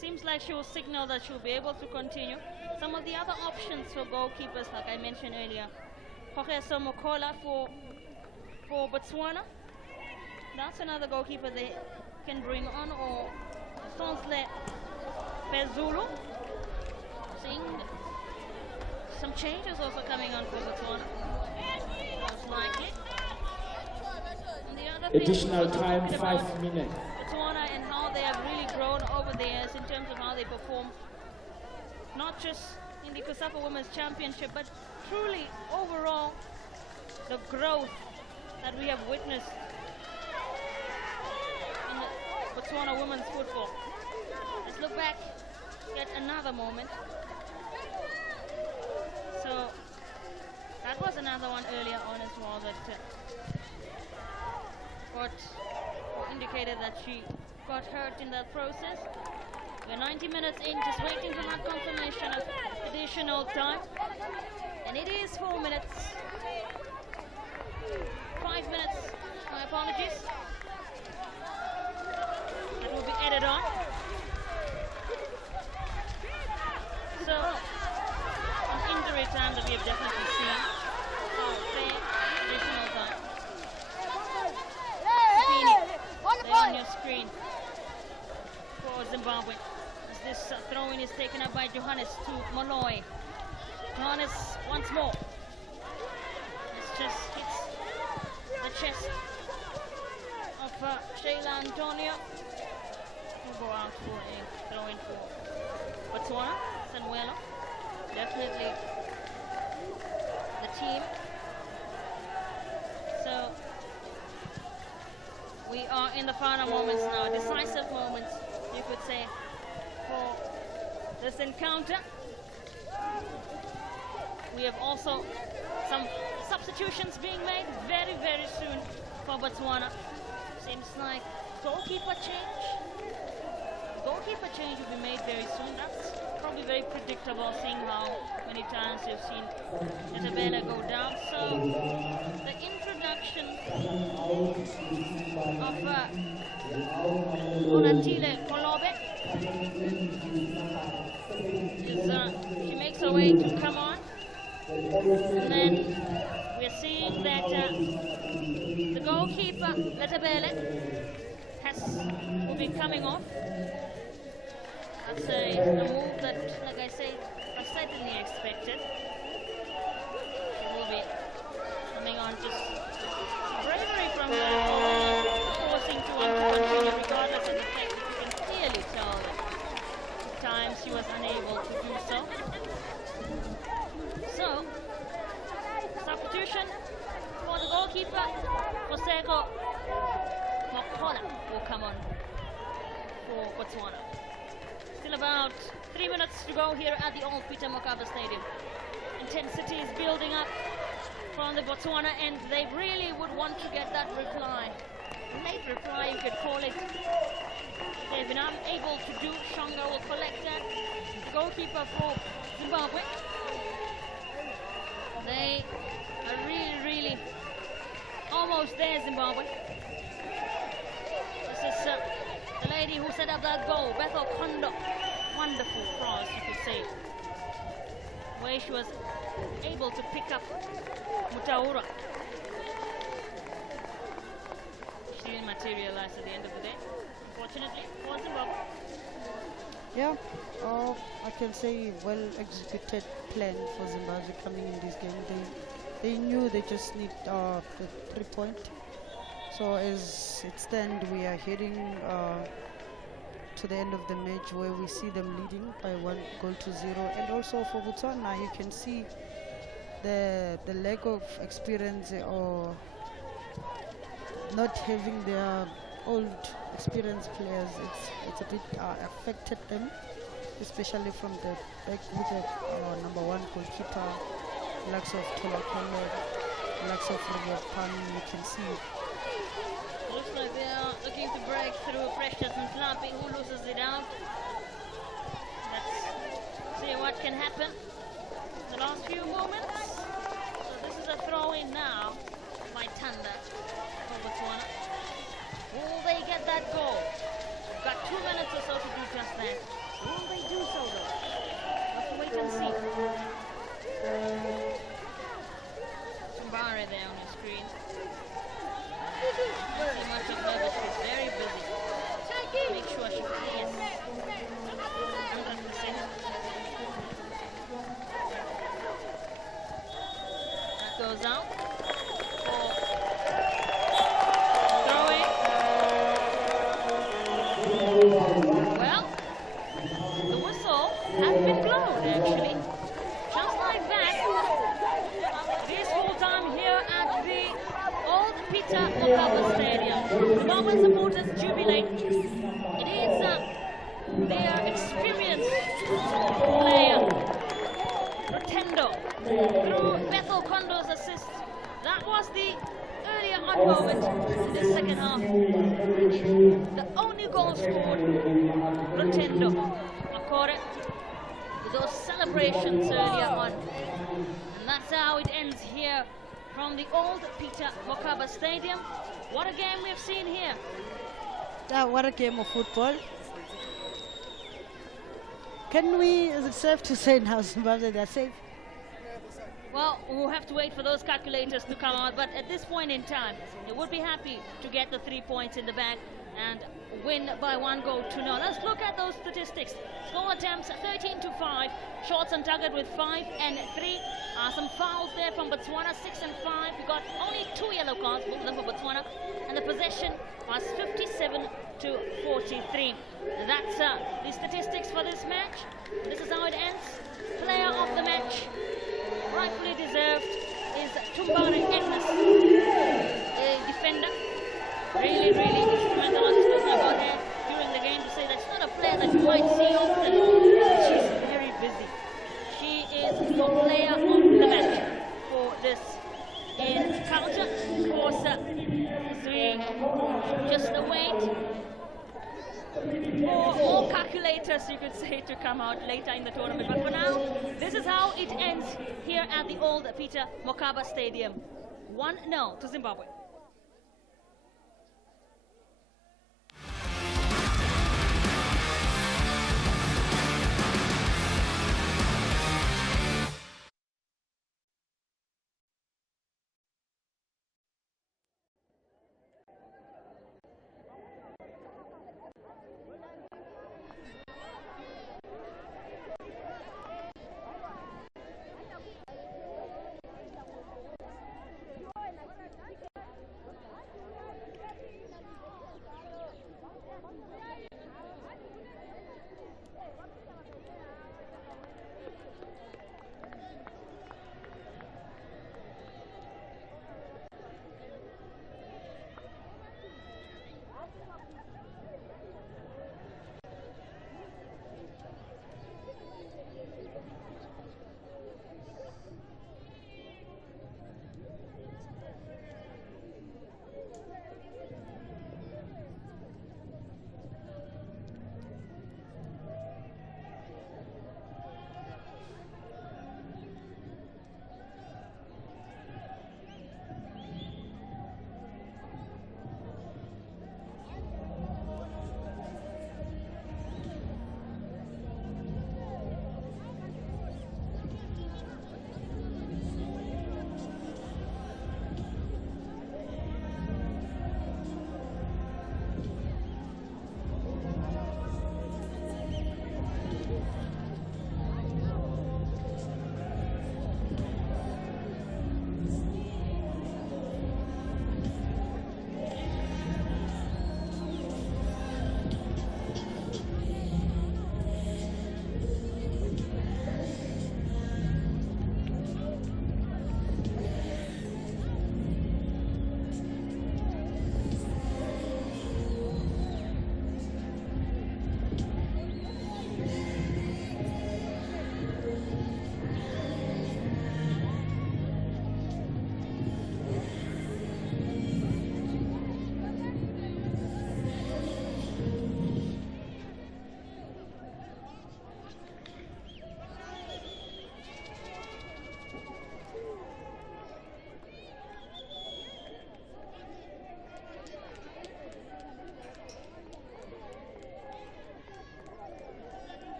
Seems like she will signal that she'll be able to continue. Some of the other options for goalkeepers, like I mentioned earlier, Kogeso Mokola for Botswana. That's another goalkeeper they can bring on, or Sonsle Pezulu. Seeing some changes also coming on for Botswana. Most likely. And the other Additional time, 5 minutes. Botswana and how they have really grown over the years in terms of how they perform not just in the COSAFA Women's Championship, but truly overall the growth that we have witnessed in the Botswana women's football. Let's look back at another moment. So that was another one earlier on as well that indicated that she got hurt in that process. We're 90 minutes in, just waiting for that confirmation of additional time. And it is 4 minutes. 5 minutes, my apologies. That will be added on. So, an injury time that we have definitely seen. Fair additional time. There on your screen for Zimbabwe. As this throw-in is taken up by Johannes to Molloy. Johannes once more. This just hits the chest of Sheila Antonio. We'll go out for a throw-in for Botswana. Sanuelo. Definitely the team. So we are in the final moments now, decisive moments, you could say, for this encounter. We have also some substitutions being made very, very soon for Botswana. Seems like goalkeeper change. Goalkeeper change will be made very soon. That's probably very predictable, seeing how many times you've seen Isabella go down. So the introduction of Onatile Kolobe is she makes her way to come on, and then we're seeing that the goalkeeper Letabele will be coming off. That's a move that, like I say, I certainly expected. She will be coming on, just bravery from her, forcing to continue regardless of the fact that you can clearly tell that at times she was unable to do so. So, substitution for the goalkeeper, Koseko Mokola will come on for Botswana. Still about 3 minutes to go here at the old Peter Mokaba Stadium. Intensity is building up from the Botswana end. They really would want to get that reply. Late reply, you could call it. They've been unable to do. Shonga will collect that. The goalkeeper for Zimbabwe. They are really, really almost there, Zimbabwe. This is the lady who set up that goal, Bethel Kondo. Wonderful cross, you could say. Where she was able to pick up Mutaura. She didn't materialize at the end of the day, unfortunately, for Zimbabwe. Yeah, I can say well-executed plan for Zimbabwe coming in this game. They knew they just need the 3 point. So as it stands, we are heading to the end of the match where we see them leading by 1-0. And also for Botswana, you can see the lack of experience or not having their old experienced players. It's a bit affected them, especially from the back with the number 1 goalkeeper, lacks of Tolakolo, lacks of Robert Pan. You can see. Looks like they are looking to break through. Precious and Slappy, who loses it out. Let's see what can happen the last few moments. So this is a throw-in now by Tanda for Botswana. Will they get that goal? We've got 2 minutes or so to do just that. Will they do so though? We'll have to wait and see. Mbare there on your screen. Not too much of her, but she's very busy. Make sure she clears 100%. That goes out for throwing. Well, the whistle has been blown, when supporters jubilate, it is their experienced player, Rotendo, through Bethel Kondo's assist. That was the earlier on moment in the second half. The only goal scored, Rotendo. Akore, with those celebrations earlier on. And that's how it ends here from the old Peter Mokaba Stadium. What a game we've seen here. What a game of football. Is it safe to say now Zimbabwe they're safe? Well, we'll have to wait for those calculators to come out, but at this point in time, they would be happy to get the 3 points in the bag and win by 1-0. Let's look at those statistics. Goal attempts 13-5, shots on target with 5 and 3. Some fouls there from Botswana, 6 and 5. We got only 2 yellow cards, both of them for Botswana, and the possession was 57-43. That's the statistics for this match. This is how it ends. Player of the match, rightfully deserved, is Tumbare Agnes, a defender. Really instrumental. I was talking about her during the game to say that's not a player that you might see often. She's very busy. She is the player of the match for this encounter. Of course, as we just await for more calculators, you could say, to come out later in the tournament. But for now, this is how it ends here at the old Peter Mokaba Stadium. 1-0 to Zimbabwe.